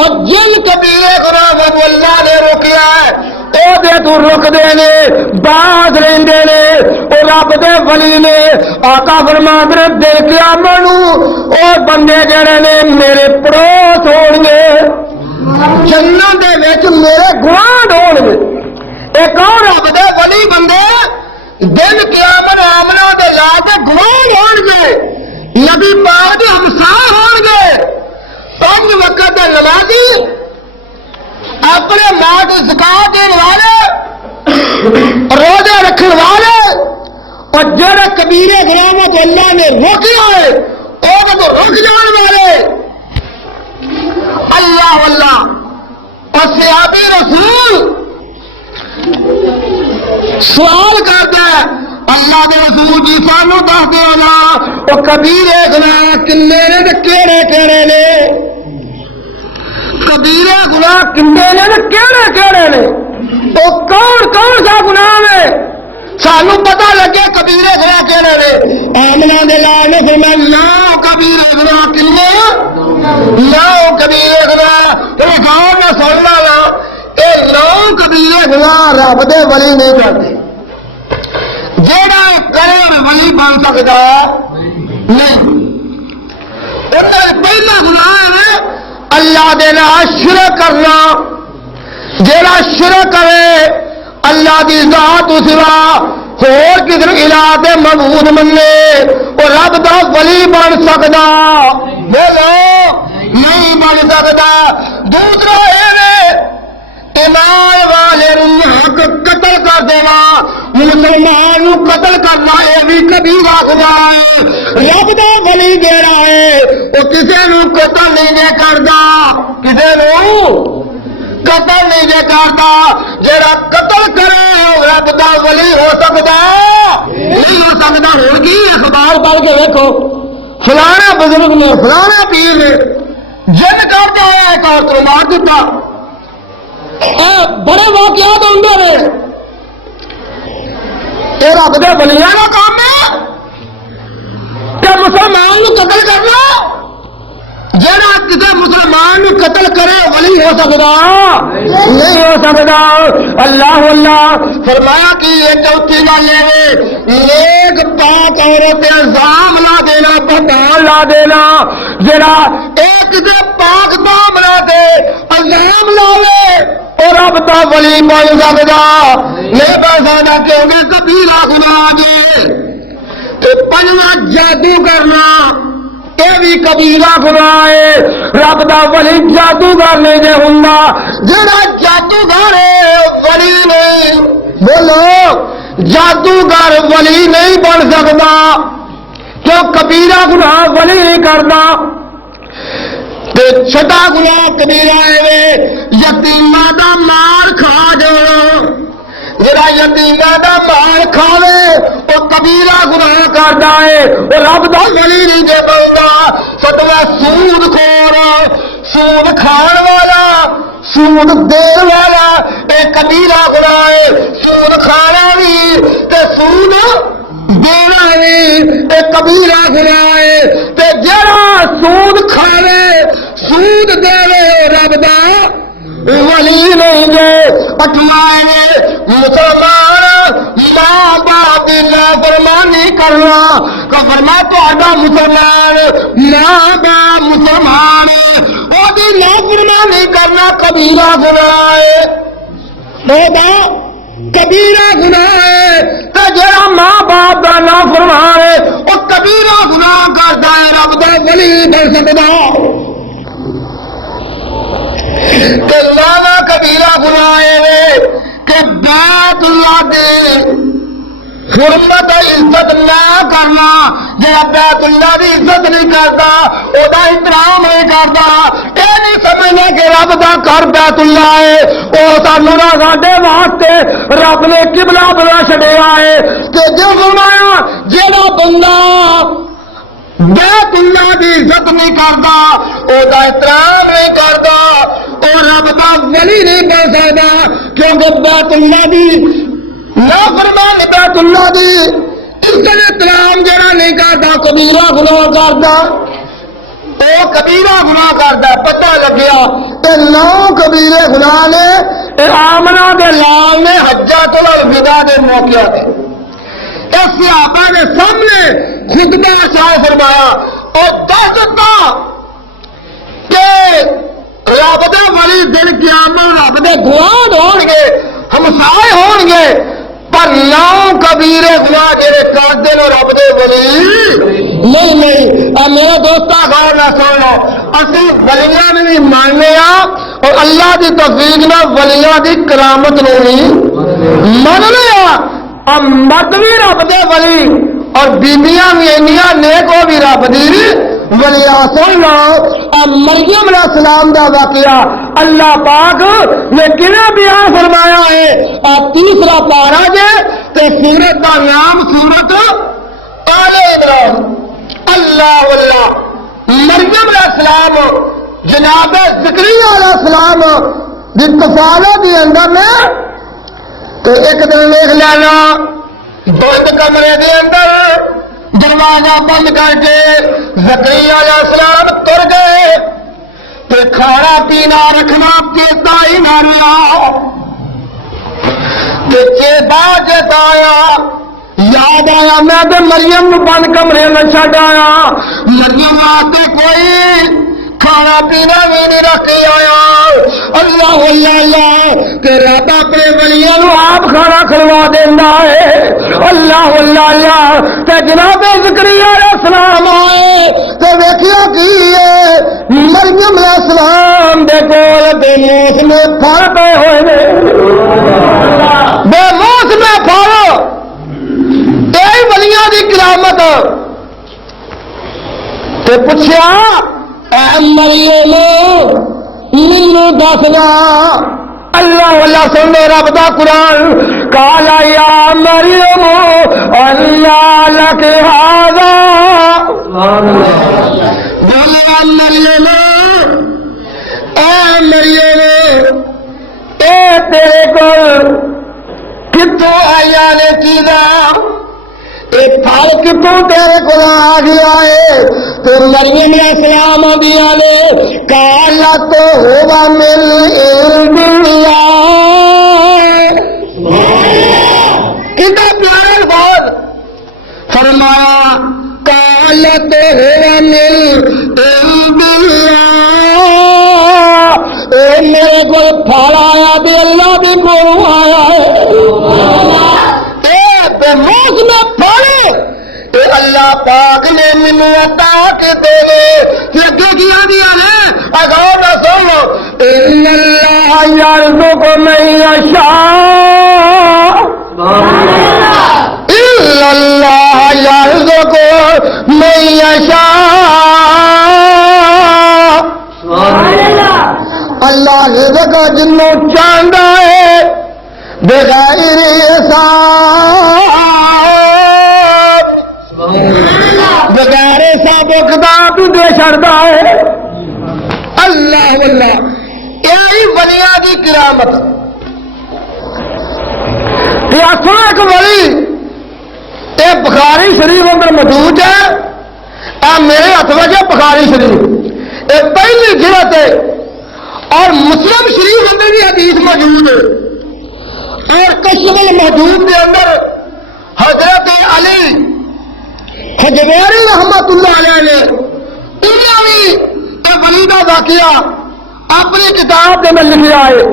اور جن کبیرے گناہ اللہ نے روکیا ہے او دے تو رک دے نے باز رہندے نے او رب دے ولی نے آقا فرماندے نے دیکھیا منو او بندے جڑے نے میرے پڑوس ہون گے جنت دے وچ میرے گواہ ہون گے اے کون رب دے ولی بندے دن قیامت آمنہ دے لا کے گواہ ہون گے نبی پاک دے ہمسائے ہون گے 5 وقت دے نمازی اپنے ماں کو زکات دینے والے روزے رکھنے والے اور جڑے کبیرے گناہوں کو اللہ نے روکیا ہے وہ تو رک جان والے اللہ اللہ اور صحابی رسول سوال کرتا ہے اللہ کے رسول جی سانو دس دے نا وہ کبیرے گناہ کنے نے تے کیڑے کیڑے نے کبیرے گناہ کنے نے تے کیڑے کیڑے نے وہ کون کون سا گناہ ہے سانو پتہ لگے کبیرے گناہ کیڑے نے آمنہ دے لال نے فرمایا 9 کبیرے گناہ کنے 9 کبیرے گناہ تو غور نہ سننا نا اے 9 کبیرے گناہ رب دے ولی نہیں کرتے جیڑا کرے ولی بن سکتا نہیں انہاں پہلا گناہ ہے اللہ دے نال شرک کرنا جیڑا شرک کرے اللہ دی ذات تو سوا ہور کدھر الہ دے معبود مننے او رب دا ولی بن سکدا بولو نہیں بن سکدا دوسرا ایمان والے حق قتل کر دینا مسلمان قتل کرنا یہ بھی کبیرہ گناہ ہے رب دا ولی جیڑا ہے وہ کسی نو قتل نہیں کردا کسی نو قتل نہیں کردا جیڑا قتل کرے رب دا ولی ہو سکدا نہیں ہو سکدا ہو کی اخبار پڑھ کے دیکھو فلانا بزرگ نے فلانا پیر نے جن کر دیا ایک عورت کو مار دیتا. بڑے واقعات ہوتے رہے. یہ رب دے ولیاں کا کام ہے کہ مسلمان کو قتل کرنا. جہاں کسی مسلمان کو قتل کرے ولی ہو سکتا نہیں ہو سکتا. اللہ اللہ فرمایا کہ یہ چوتھی گل ہے نیک پاک عورت الزام لا دینا بہتان لا دینا. جڑا ایک کسی پاک دامنا دے الزام لاوے اور رب دا ولی بن سکتا نہیں بن سکتا کیونکہ کبیرہ گناہ جی. پنجواں جادو کرنا یہ بھی کبیرہ گناہ ہے. رب دا ولی جادوگر نہیں جے ہوندا. جڑا جادوگر ولی نہیں بولو جادوگر ولی نہیں بن سکتا کیوں کبیرہ گناہ ولی نہیں کرتا. چھٹا گناہ کبیرہ ہے یتیماں دا مال کھا جانا. جڑا یتیماں دا مال کھاوے وہ کبیرہ گناہ کرتا ہے. وہ رب دا ولی نہیں جے بنتا. ستواں سود خور سود کھان والا سود دین والا یہ کبیرہ گناہ ہے. سود کھانا بھی تے سود دینا بھی یہ کبیرہ گناہ ہے. تے جڑا سود کھاوے سود دے رب دا ولی نہیں جے. اٹھوائے مسلمان ماں باپ کی نافرمانی کرنا کا فرما تہاڈا مسلمان ماں باپ مسلمان وہ بھی نافرمانی کرنا کبیرہ گناہ ہے. کبیرہ گناہ ہے. تے جڑا ماں باپ کا نافرمان ہے وہ کبیرہ گناہ کرتا ہے رب دا ولی بن سکتا. کہ لانا کبیرہ گناہ ہے کہ بیت اللہ دے حرمت عزت نہ کرنا. جہاں بیت اللہ کی عزت نہیں کرتا وہ احترام نہیں کرتا. یہ نہیں سمجھنا کہ رب کا گھر بیت اللہ ہے وہ سانو نہ ساڈے واسطے رب نے قبلہ بنا چھڈیا ہے. کہ جو فرمایا جہاں بندہ بیت اللہ کی عزت نہیں کرتا وہ احترام نہیں کرتا اور رب کا ولی نہیں بن سکتا. کیونکہ بیت اللہ دی نافرمان بیت اللہ دی عزت احترام جڑا نہیں کرتا کبیرہ گناہ کرتا. وہ کبیرہ گناہ کرتا. پتہ لگیا کہ 9 کبیرے گناہ نے آمنہ دے لال نے حجۃ الوداع دے موقع تے اس صحابہ کے سامنے خطبہ شائع فرمایا اور دس دتا کہ رب دے ولی دل قیامت رب دے گواہ ہون گے ہمسائے ہون گے پر 9 کبیرے گناہ جڑے کرتے ہیں رب دے ولی نہیں. میرے دوستا غور نہ سن لو اسی ولیاں نے بھی ماننے اور اللہ کی توفیق نہ ولیاں کی کرامت نے بھی من لیا. مرد بھی رب دے ولی اور بیبیاں بھی انیاں نیک وہ بھی رب دی ولیاں. سن لو مریم علیہ السلام دا واقعہ اللہ پاک نے کنا بیان فرمایا ہے. 3 پارا جے تے سورت دا نام سورت آل عمران. اللہ اللہ مریم علیہ السلام جناب زکریا علیہ السلام دی کفالت دی اندر میں تو ایک دن دیکھ لینا بند کمرے دے اندر دروازہ بند کر کے زکریا علیہ السلام تر گئے تو کھانا پینا رکھنا چیتا ہی نہ رہا. چیتا آیا یاد آیا میں تو مریم بند کمرے میں چڈ آیا. مریم واسطے کوئی کھانا پینا بھی نہیں رکھ کے آیا. اللہ اللہ اللہ کہ رب اپنے ولیاں نو آپ کھانا کھلوا دینا ہے. اللہ اللہ اللہ کہ جناب زکریا علیہ السلام آئے تو ویکھیا کی مریم علیہ السلام دے کول بے موسم پھل پے ہوئے نے. بے موسم پھل یہ ولیاں دی کرامت. تے پوچھیا اے مریم مینوں دسنا. اللہ اللہ سن رب دا قرآن قالا یا مریم اللہ لک ھذا. بولیا مریم نے چیزاں پھل کتوں تیرے کو آ گیا ہے؟ تو مریم علیہ السلام دیا نے کالا تو ہوا مل دنیا کتنا پیارا الفاظ فرمایا کالا تو ہوا مل دنیا میرے کو پھل آیا بھی اللہ بھی کو آیا ہے موسم پھل اللہ پاک نے مینوں عطا کے دے دے اگے کیا دیا نے اگوں نہ سن لو ان اللہ یرزق من یشاء ان اللہ یرزق من یشاء اللہ رزق جنوں چاہندا ہے بغیر حساب بغیر حساب اقدام دے چھڑدا ہے اللہ واللہ یہی بنیادی کرامت یہ اصل ایک ولی یہ بخاری شریف اندر موجود ہے میرے ہاتھ میں بخاری شریف یہ پہلی جلد ہے اور مسلم شریف اندر بھی حدیث موجود ہے اور کشف المحجوب کے اندر حضرت علی حجویری رحمت اللہ علیہ نے انہوں بھی یہ ولی کا واقعہ اپنی کتاب کے میں لکھا ہے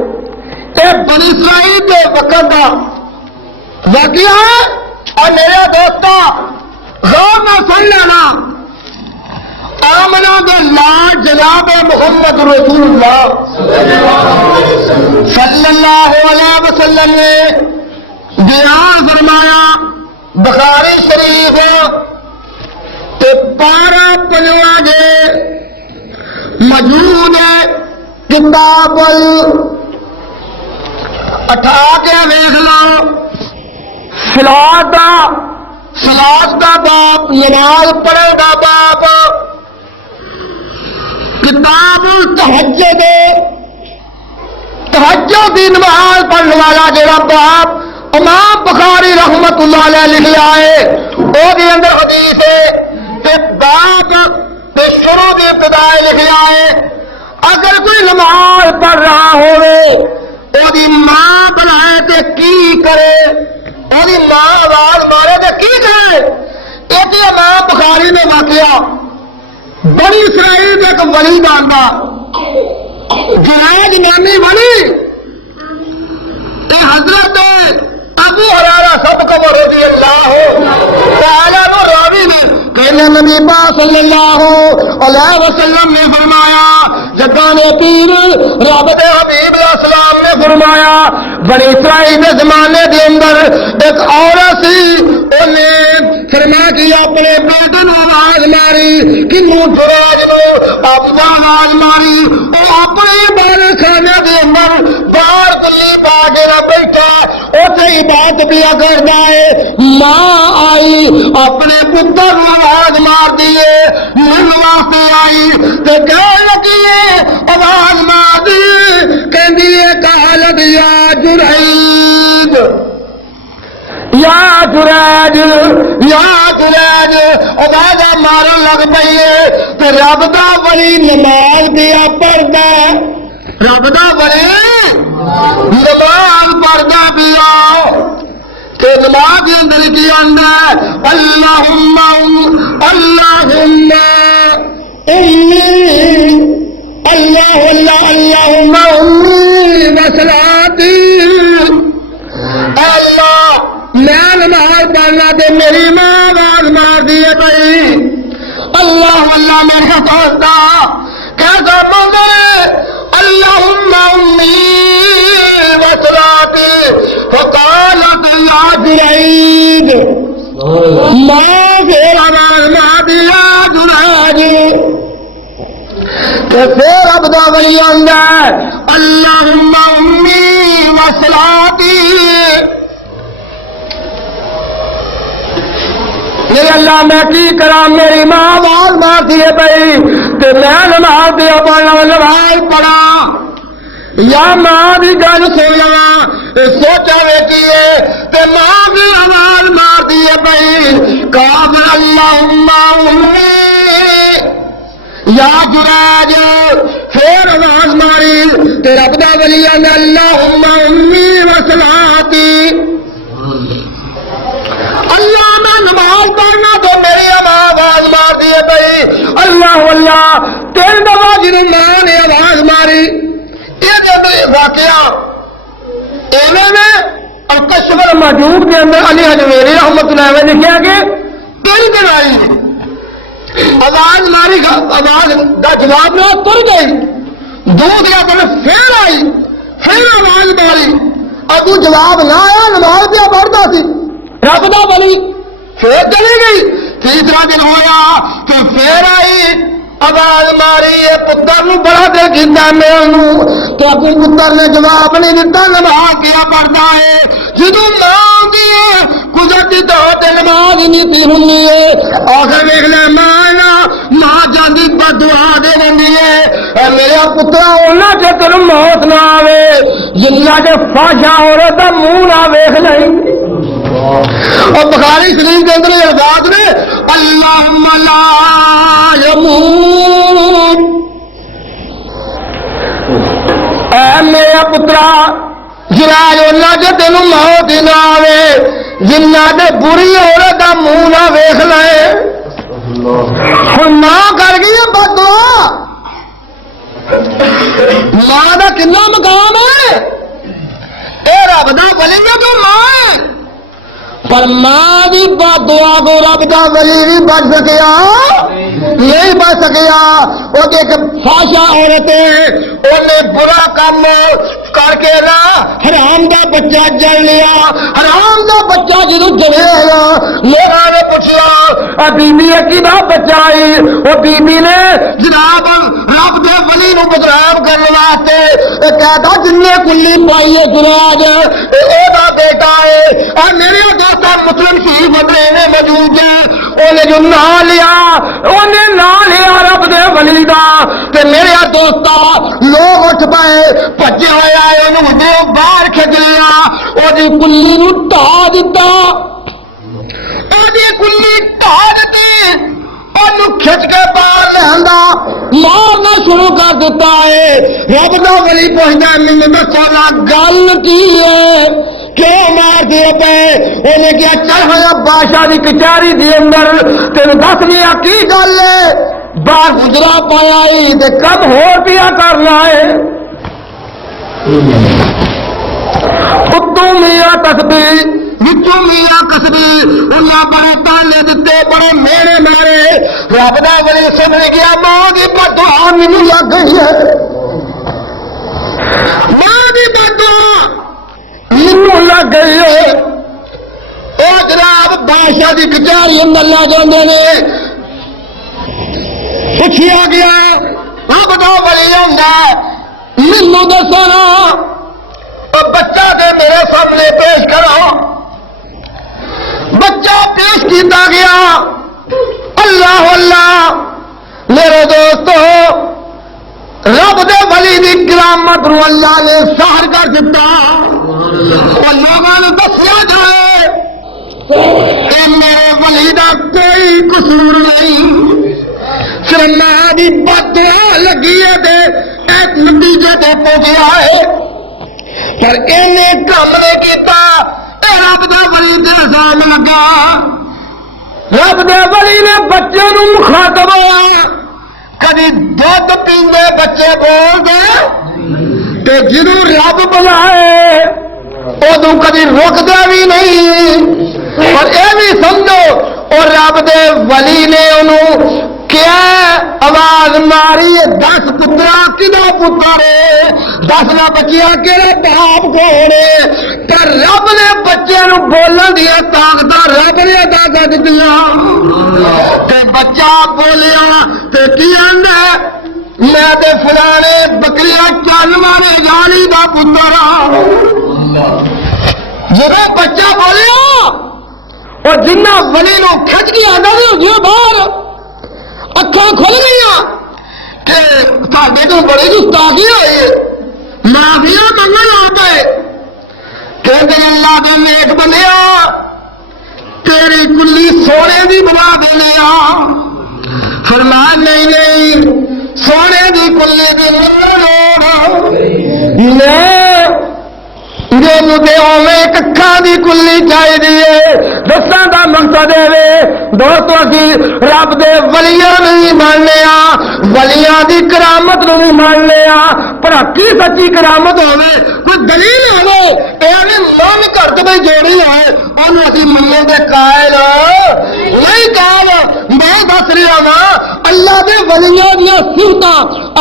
یہ بنی اسرائیل کے وقت کا واقعہ ہے اور میرے دوستوں غور نہ سن لینا آمنا باللہ جناب محمد رسول اللہ صلی اللہ علیہ وسلم نے بیان فرمایا بخاری شریف تے 12 پنجواں دے موجود ہے کتاب اٹھا کے دیکھ لو سلاس دا باپ نماز پڑھنے دا باپ کتاب التہجد تہجد دی نماز پڑھنے والا جڑا باپ امام بخاری رحمت اللہ علیہ لکھا ہے وہ دے اندر حدیث ہے کہ باپ تے شروع دی ابتدا لکھا ہے اگر کوئی نماز پڑھ رہا ہوئے وہ دی ماں بنائے تے کی کرے وہ دی ماں آواز مارے تے کی کرے یہ امام بخاری نے واقعہ بنی اسرائیل ایک ولی باندھا جناج نامی ولی حضرت ابو ہریرہ سب کو رضی اللہ تعالی عنہ راوی نے کہنے نبی پاک صلی اللہ علیہ وسلم نے فرمایا جگہ نے پیر رب دے حبیب علیہ السلام نے فرمایا بنی اسرائیل کے زمانے کے اندر ایک عورت سی انہیں فرما کی اپنے بیٹے نے آواز ماری کنوں جراج نو اپنا آواز ماری وہ اپنے بال خانے کے اندر باہر گلی پا کے نہ بیٹھا اتنے ہی بات بھی کرتا ہے ماں آئی اپنے پتر کو آواز مار دیے من واسطے آئی تو کہنے لگی آواز مار دی کہندی کہا یا جرید یا جریج یا جریج آواز مارن لگ پئی ہے تو رب دا ولی نماز دیا پڑھدا رب دا ولی نماز پڑھدا پیا کہ نماز کے اندر کی آندا اللہم اللہم امی اللہ اللہ اللہم امی وصلاتی اللہ میں نماز پڑھنا تے میری ماں آواز مار دیے بھائی اللہ اللہ میرے دوستا کیسا منظر اللہم امی وصلاتی فقالت یا جرید ماں پھر آواز مار دیا جرید کہ پھر اب دا ولی آندا اللہم امی وصلاتی میرے اللہ میں کی کرا میری ماں آواز مارتی ہے بھائی تو میں نماز دیا پڑھنا نماز پڑھا یا ماں بھی گل سن لوا سوچا ویکھیے تے ماں بھی یا جراج پھر آواز ماری تے رب دا ولی آندا اللہم امی و صلاتی، اللہ میں نماز پڑھنا تو میری آواز مار دیے بھائی اللہ اللہ تیرے دفعہ جنہوں ماں نے آواز ماری یہ واقعہ ایویں میں الکشف المحجوب کے اندر علی حجویری رحمۃ اللہ علیہ لکھا کہ تیری دلائی آواز ماری آواز کا جواب نہ تر گئی دوسرا دن پھر آئی پھر آواز ماری ابو جواب نہ آیا نماز پہ پڑھتا سی رب دا ولی پھر چلی گئی تیسرا دن ہویا تو پھر آئی آواز ماری پتر نو بڑا دل کیتا میرے تو اپنے پتر نے جواب نہیں دیتا نماز کیا پڑھتا ہے جدو ماں آتی ہے گزرتی تو نماز نہیں پی ہونی ہے آخر دیکھ لے ماں جاندی پر دعا دے دینی ہے میرا پترا اونا چ تین موت نہ آوے جنہ چ فاشا عورت دا منہ نہ ویکھ لیں اور بخاری شریف کے اندر الفاظ نے اللہم لا یموت، اے میرا پترا جراج اللہ کے تینوں موت ہی نہ آوے جنہ دے بری عورت دا منہ نہ ویکھ لے. ہن ماں کر گئی ہے بد دعا، ماں دا کنا مقام ہے، اے رب دا ولی ہے تو ماں ہے، پر ماں بھی بد دعا کو رب دا ولی بھی بچ سکیا نہیں بچ سکیا. وہ ایک فاشا عورت ہے انہیں برا کام کر کے نا حرام دا بچہ جل لیا. حرام دا بچہ جدو جلیا لوگوں نے پوچھا بی بی کی دا بچہ آئی، وہ بی بی نے جناب رب دے ولی نو بدنام کرنے واسطے کہتا جن نے کلی پائی ہے جراج اے بیٹا ہے اور میرے دوست مسلم شریف بدلے میں موجود ہے انہیں جو نام لیا انہیں نام لیا رب دے ولی دا تے میرے دوستا لوگ اٹھ پائے بچے ہوئے آئے انہوں نے باہر کھچ لیا اور دی کلی نو ٹھا دیتا، اور دی کلی ٹھا دیتی اور کھچ کے باہر لہندا مارنا شروع کر دیتا ہے. رب دا ولی پوچھتا مینوں دسو نا گل کی ہے کیوں مار دے پے؟ انہیں کیا چل ہویا بادشاہ دی کچہری دی اندر تینوں دس لیا کی گل ہے، باہر گزرا پایا تے کم ہور پیا کرنا ہے. اتوں میاں تسبیح وچوں میاں کسبی انہاں بڑے تالے دتے بڑے میرے مارے. رب دا ولی سن گیا ماں دی بدعا مینوں لگ گئی ہے، ماں دی بدعا مینوں لگ گئی ہے. او جناب بادشاہ دی کچہری اندر لے جاندے نے پوچھیا گیا رب دا ولی ہوندا مینوں دسنا بچہ دے میرے سامنے پیش کرو. بچہ پیش کیتا گیا. اللہ اللہ میرے دوستو رب دے ولی دی کرامت رو اللہ نے ظاہر کر دیتا اور لوگوں نے دسیا جائے کہ میرے ولی دا کوئی قصور نہیں، صرف ماں دی بد دعا لگی ہے تے ایک نتیجے تے پہنچیا ہے، پر انہیں کام نہیں کیتا. اے رب دا ولی دے حساب لگا. رب دے ولی نے بچے نو مخاطب ہویا کدی دودھ پیندے بچے بول دے تے جنوں رب بلائے ادو کدی روکدا بھی نہیں. اور اے بھی سمجھو اور رب دے ولی نے انہوں کیا آواز ماری 10 پترا کدا پتر 10 نہ بچیا کہڑے باپ کوڑے، پر رب نے بچے نو بولن دیا طاقت رب نے ادا کر دیا. بچہ بولیا تے کی آندا میں تے فلانے بکریاں چل والے جالی دا پتر ہاں. جب بچہ بولیا اور جنہ ولی نو کھچ کے آندا نہیں باہر اکھاں کھل گئی کہ ساڈے تو بڑی گستاخی ہوئی، معافیا منگن آ پے کہ اللہ دے نیک بندیا تیری کلی سونے دی بنا دینے فرمایا نہیں سونے دی کلی دی مجھے اویں ککھاں دی کلی چاہیے. دساں دا مقصد ہے دوستو اسی رب دے ولیاں نہیں ماننے ولیاں دی کرامت نہیں ماننے پر کی سچی کرامت ہوے کوئی دلیل ہوے ایویں من گھر تے جوڑی ہے انہوں اسی مننے دے قائل نہیں. قائل میں دس رہا ہاں اللہ دے ولیاں دی صفتاں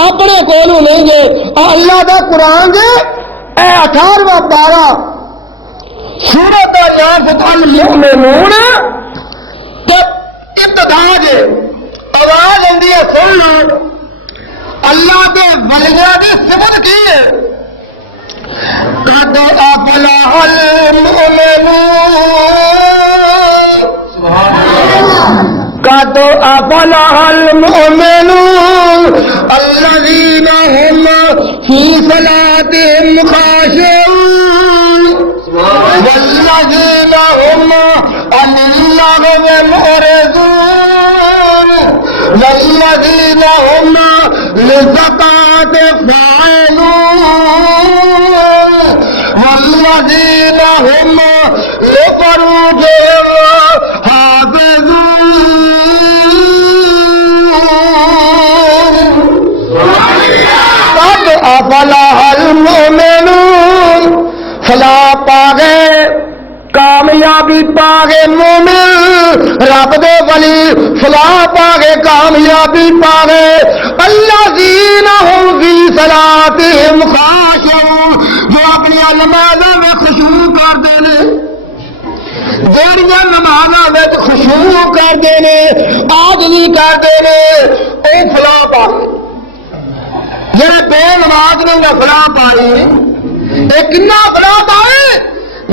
اپنے کولوں نہیں گے اللہ دا قرآن دے 18واں پارہ سورۃ المؤمنون ابتدا جے آواز آندی ہے سن لو. اللہ دے ولیاں دی صفت کی ہے قد افلح المؤمنون قد افلح المؤمنون الذين هم في صلاتهم خاشعون والذين هم عن اللغو معرضون والذين هم للزكاة فاعلون والذين هم لفروجهم حافظون. قد افلح المؤمنون فلاح پا گئے کامیابی پا گئے مومن رب دے ولی فلاح پا گئے کامیابی پا گئے الذین هم فی صلاتهم خاشعون جو اپنی نمازوں میں خشوع کرتے ہیں جہاں نمازوں میں خشوع کرتے ہیں عاجزی کرتے ہیں وہ فلاح پا گئے. جہاں بے نماز نے فلاح پائی کنا فلاح پائے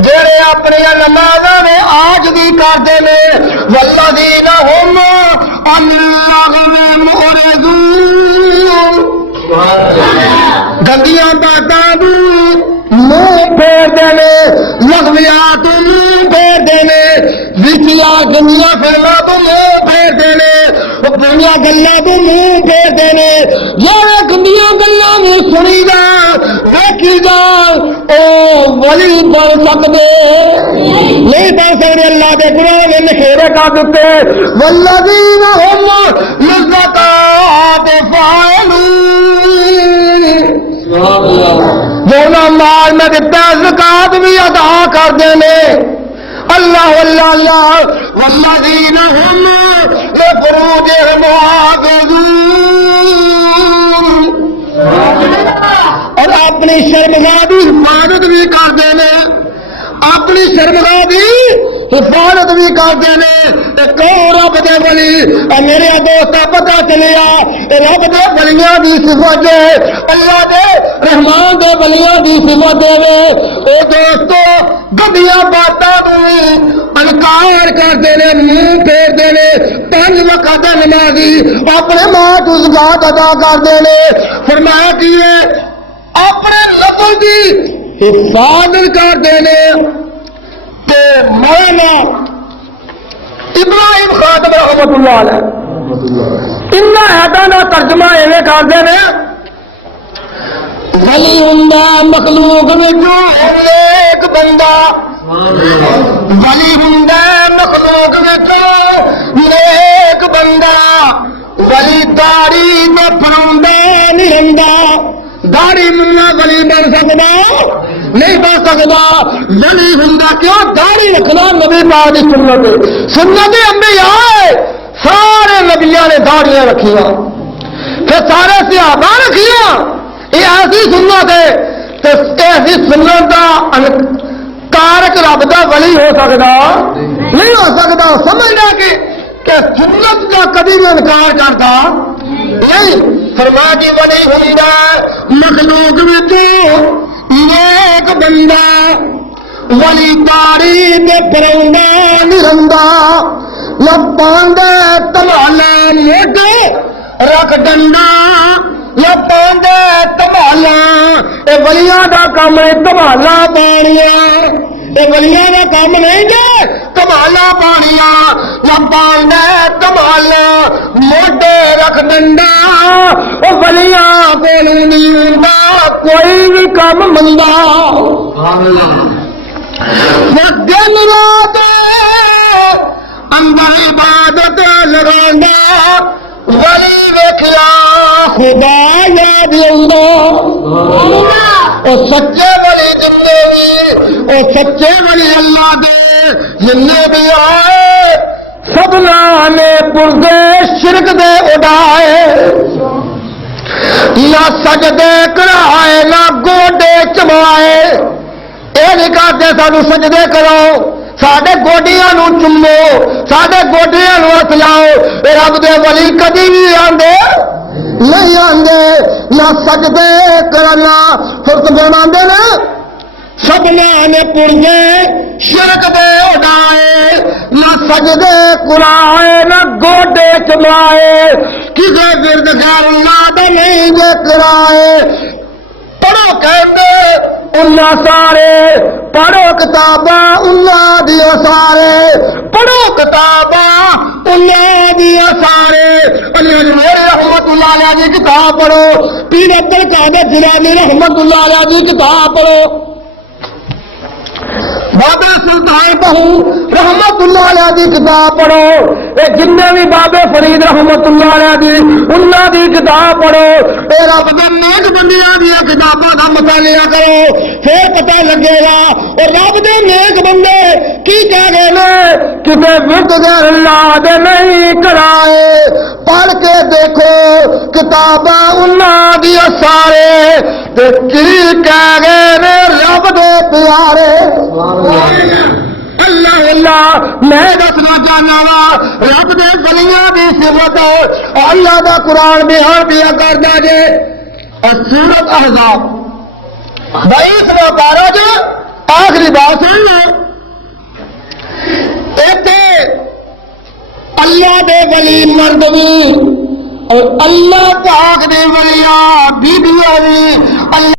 جڑے اپنی نمازوں میں عاجزی کرتے ہیں والذین هم عن اللغو معرضون گندیاں باتاں منہ پھیر دینے لغویات منہ پھیر دینے وچیا گندیاں فلماں تو منہ پھیر دینے گندیاں گلاں تو منہ پھیر دینے جڑے گندیاں گلاں میں سنی جا دیکھی جا او ولی بن سکتے نہیں بن سکتے. اللہ دے قرآن نے نخیرے کر دیتے والذین هم للزکاۃ فاعلون جو مال میں دیتا زکات بھی ادا کر دینے. اللہ اللہ اللہ والذین هم لفروجهم حافظون اور اپنی شرمگاہ کی حفاظت بھی کرتے ہیں اپنی شرمگاہ کی حفاظت بھی کرتے ہیں. کون رب دے ولی میرے دوست پتہ چلیا رب دے ولیاں دی صفت ہے اللہ دے رحمان دے ولیاں دی صفت ہے. اے دوستو گندیاں باتاں بھی انکار کرتے ہیں منہ پھیر دینے 5 وقت نمازی اپنے ماں کو زکات ادا کرتے ہیں. فرمایا کہ اپنے لفظ کی حفاظت کرتے ہیں. مولانا ابراہیم خاتم رحمت اللہ علیہ ان آیاتاں دا ترجمہ ایویں کرتے ہیں ولی ہوندا مخلوق وچوں ایک بندہ ولی ہوندا مخلوق وچوں ایک بندہ ولی داڑھی تے پراوندا نہیں رہندا. داڑھی ملا ولی بن سکتا نہیں بن سکتا. ولی ہوندا کیوں داڑھی رکھنا نبی پاک دی سنت ہے. سنت انبیاء سارے نبیاں نے داڑیاں رکھیاں پھر سارے صحابہ رکھیاں. یہ ایسی سنت ہے ایسی سنت کا کارک رب دا ولی ہو سکتا نہیں ہو سکتا. سمجھنا کہ سنت کا کبھی بھی انکار کرتا نہیں. فرما کی ولی ہوندا مخلوق وچوں ایک بندہ ولی داڑھی تے پراوندا نہیں رہندا لپاندے تمالا موٹے رکھ ڈنڈا لپاندے تمالا. اے ولیاں دا کام ہے تمالا پانیاں. اے ولیاں دا کام نہیں جے کمالا پانیا نہ پاندے کمالا موڈے رکھ دندا او ولیاں کولوں نہیں ہوندا کوئی بھی کم مندا دن رات اندر عبادت لگاندا ولی ویکھیا خدا یاد آندا او سچے ولی جندے بھی او سچے ولی اللہ دے جننے بھی آئے سبنا نے پردے شرک دے اڑائے نہ سجدے کرائے نہ گوڈے چبائے اے نہیں کہتے سانو سجدے کرو ساڈے گوڈیاں نو چومو ساڈے گوڈیاں نو ہتھ لاؤ اے رب دے ولی کدی بھی آندے نہیں آندے نہ سجدے کرنا فرض بناندے نے سبنا نے پردے شرک دے اڑائے نہ سجدے کرائے نہ گوڈے چمائے کسے ورد غیر اللہ دے نہیں دے کرائے پڑھو کہندے انہاں سارے پڑھو کتاباں انہاں دیا سارے پڑھو کتاباں انہاں دیا سارے علی میرے رحمت اللہ علیہ دی کتاب پڑھو پیر عبد القادر جیلانی رحمت اللہ علیہ دی کتاب پڑھو بابا سلطان بہو رحمت اللہ علیہ دی کتاب پڑھو اے جننے بھی بابے فرید رحمت اللہ علیہ دی انہاں دی کتاب پڑھو اے رب دے نیک بندیاں دی کتاباں دا مطالعہ کرو پھر پتہ لگے گا اور رب دے نیک بندے کی کہہ گئے نے کتے ورد غیر اللہ دے نہیں کرائے پڑھ کے دیکھو کتاباں انہاں دی سارے تے کی کہہ گئے نے رب دے پیارے اللہ اللہ میں دسنا چاہنا وا رب دے ولیاں دی صفت اللہ دا قرآن بیان دیا کردا جے سورۃ احزاب 22واں پارہ جو آخری بات ہے ایتھے اللہ دے ولی مرد بھی اور اللہ پاک دے ولیاں بیبیاں بھی اللہ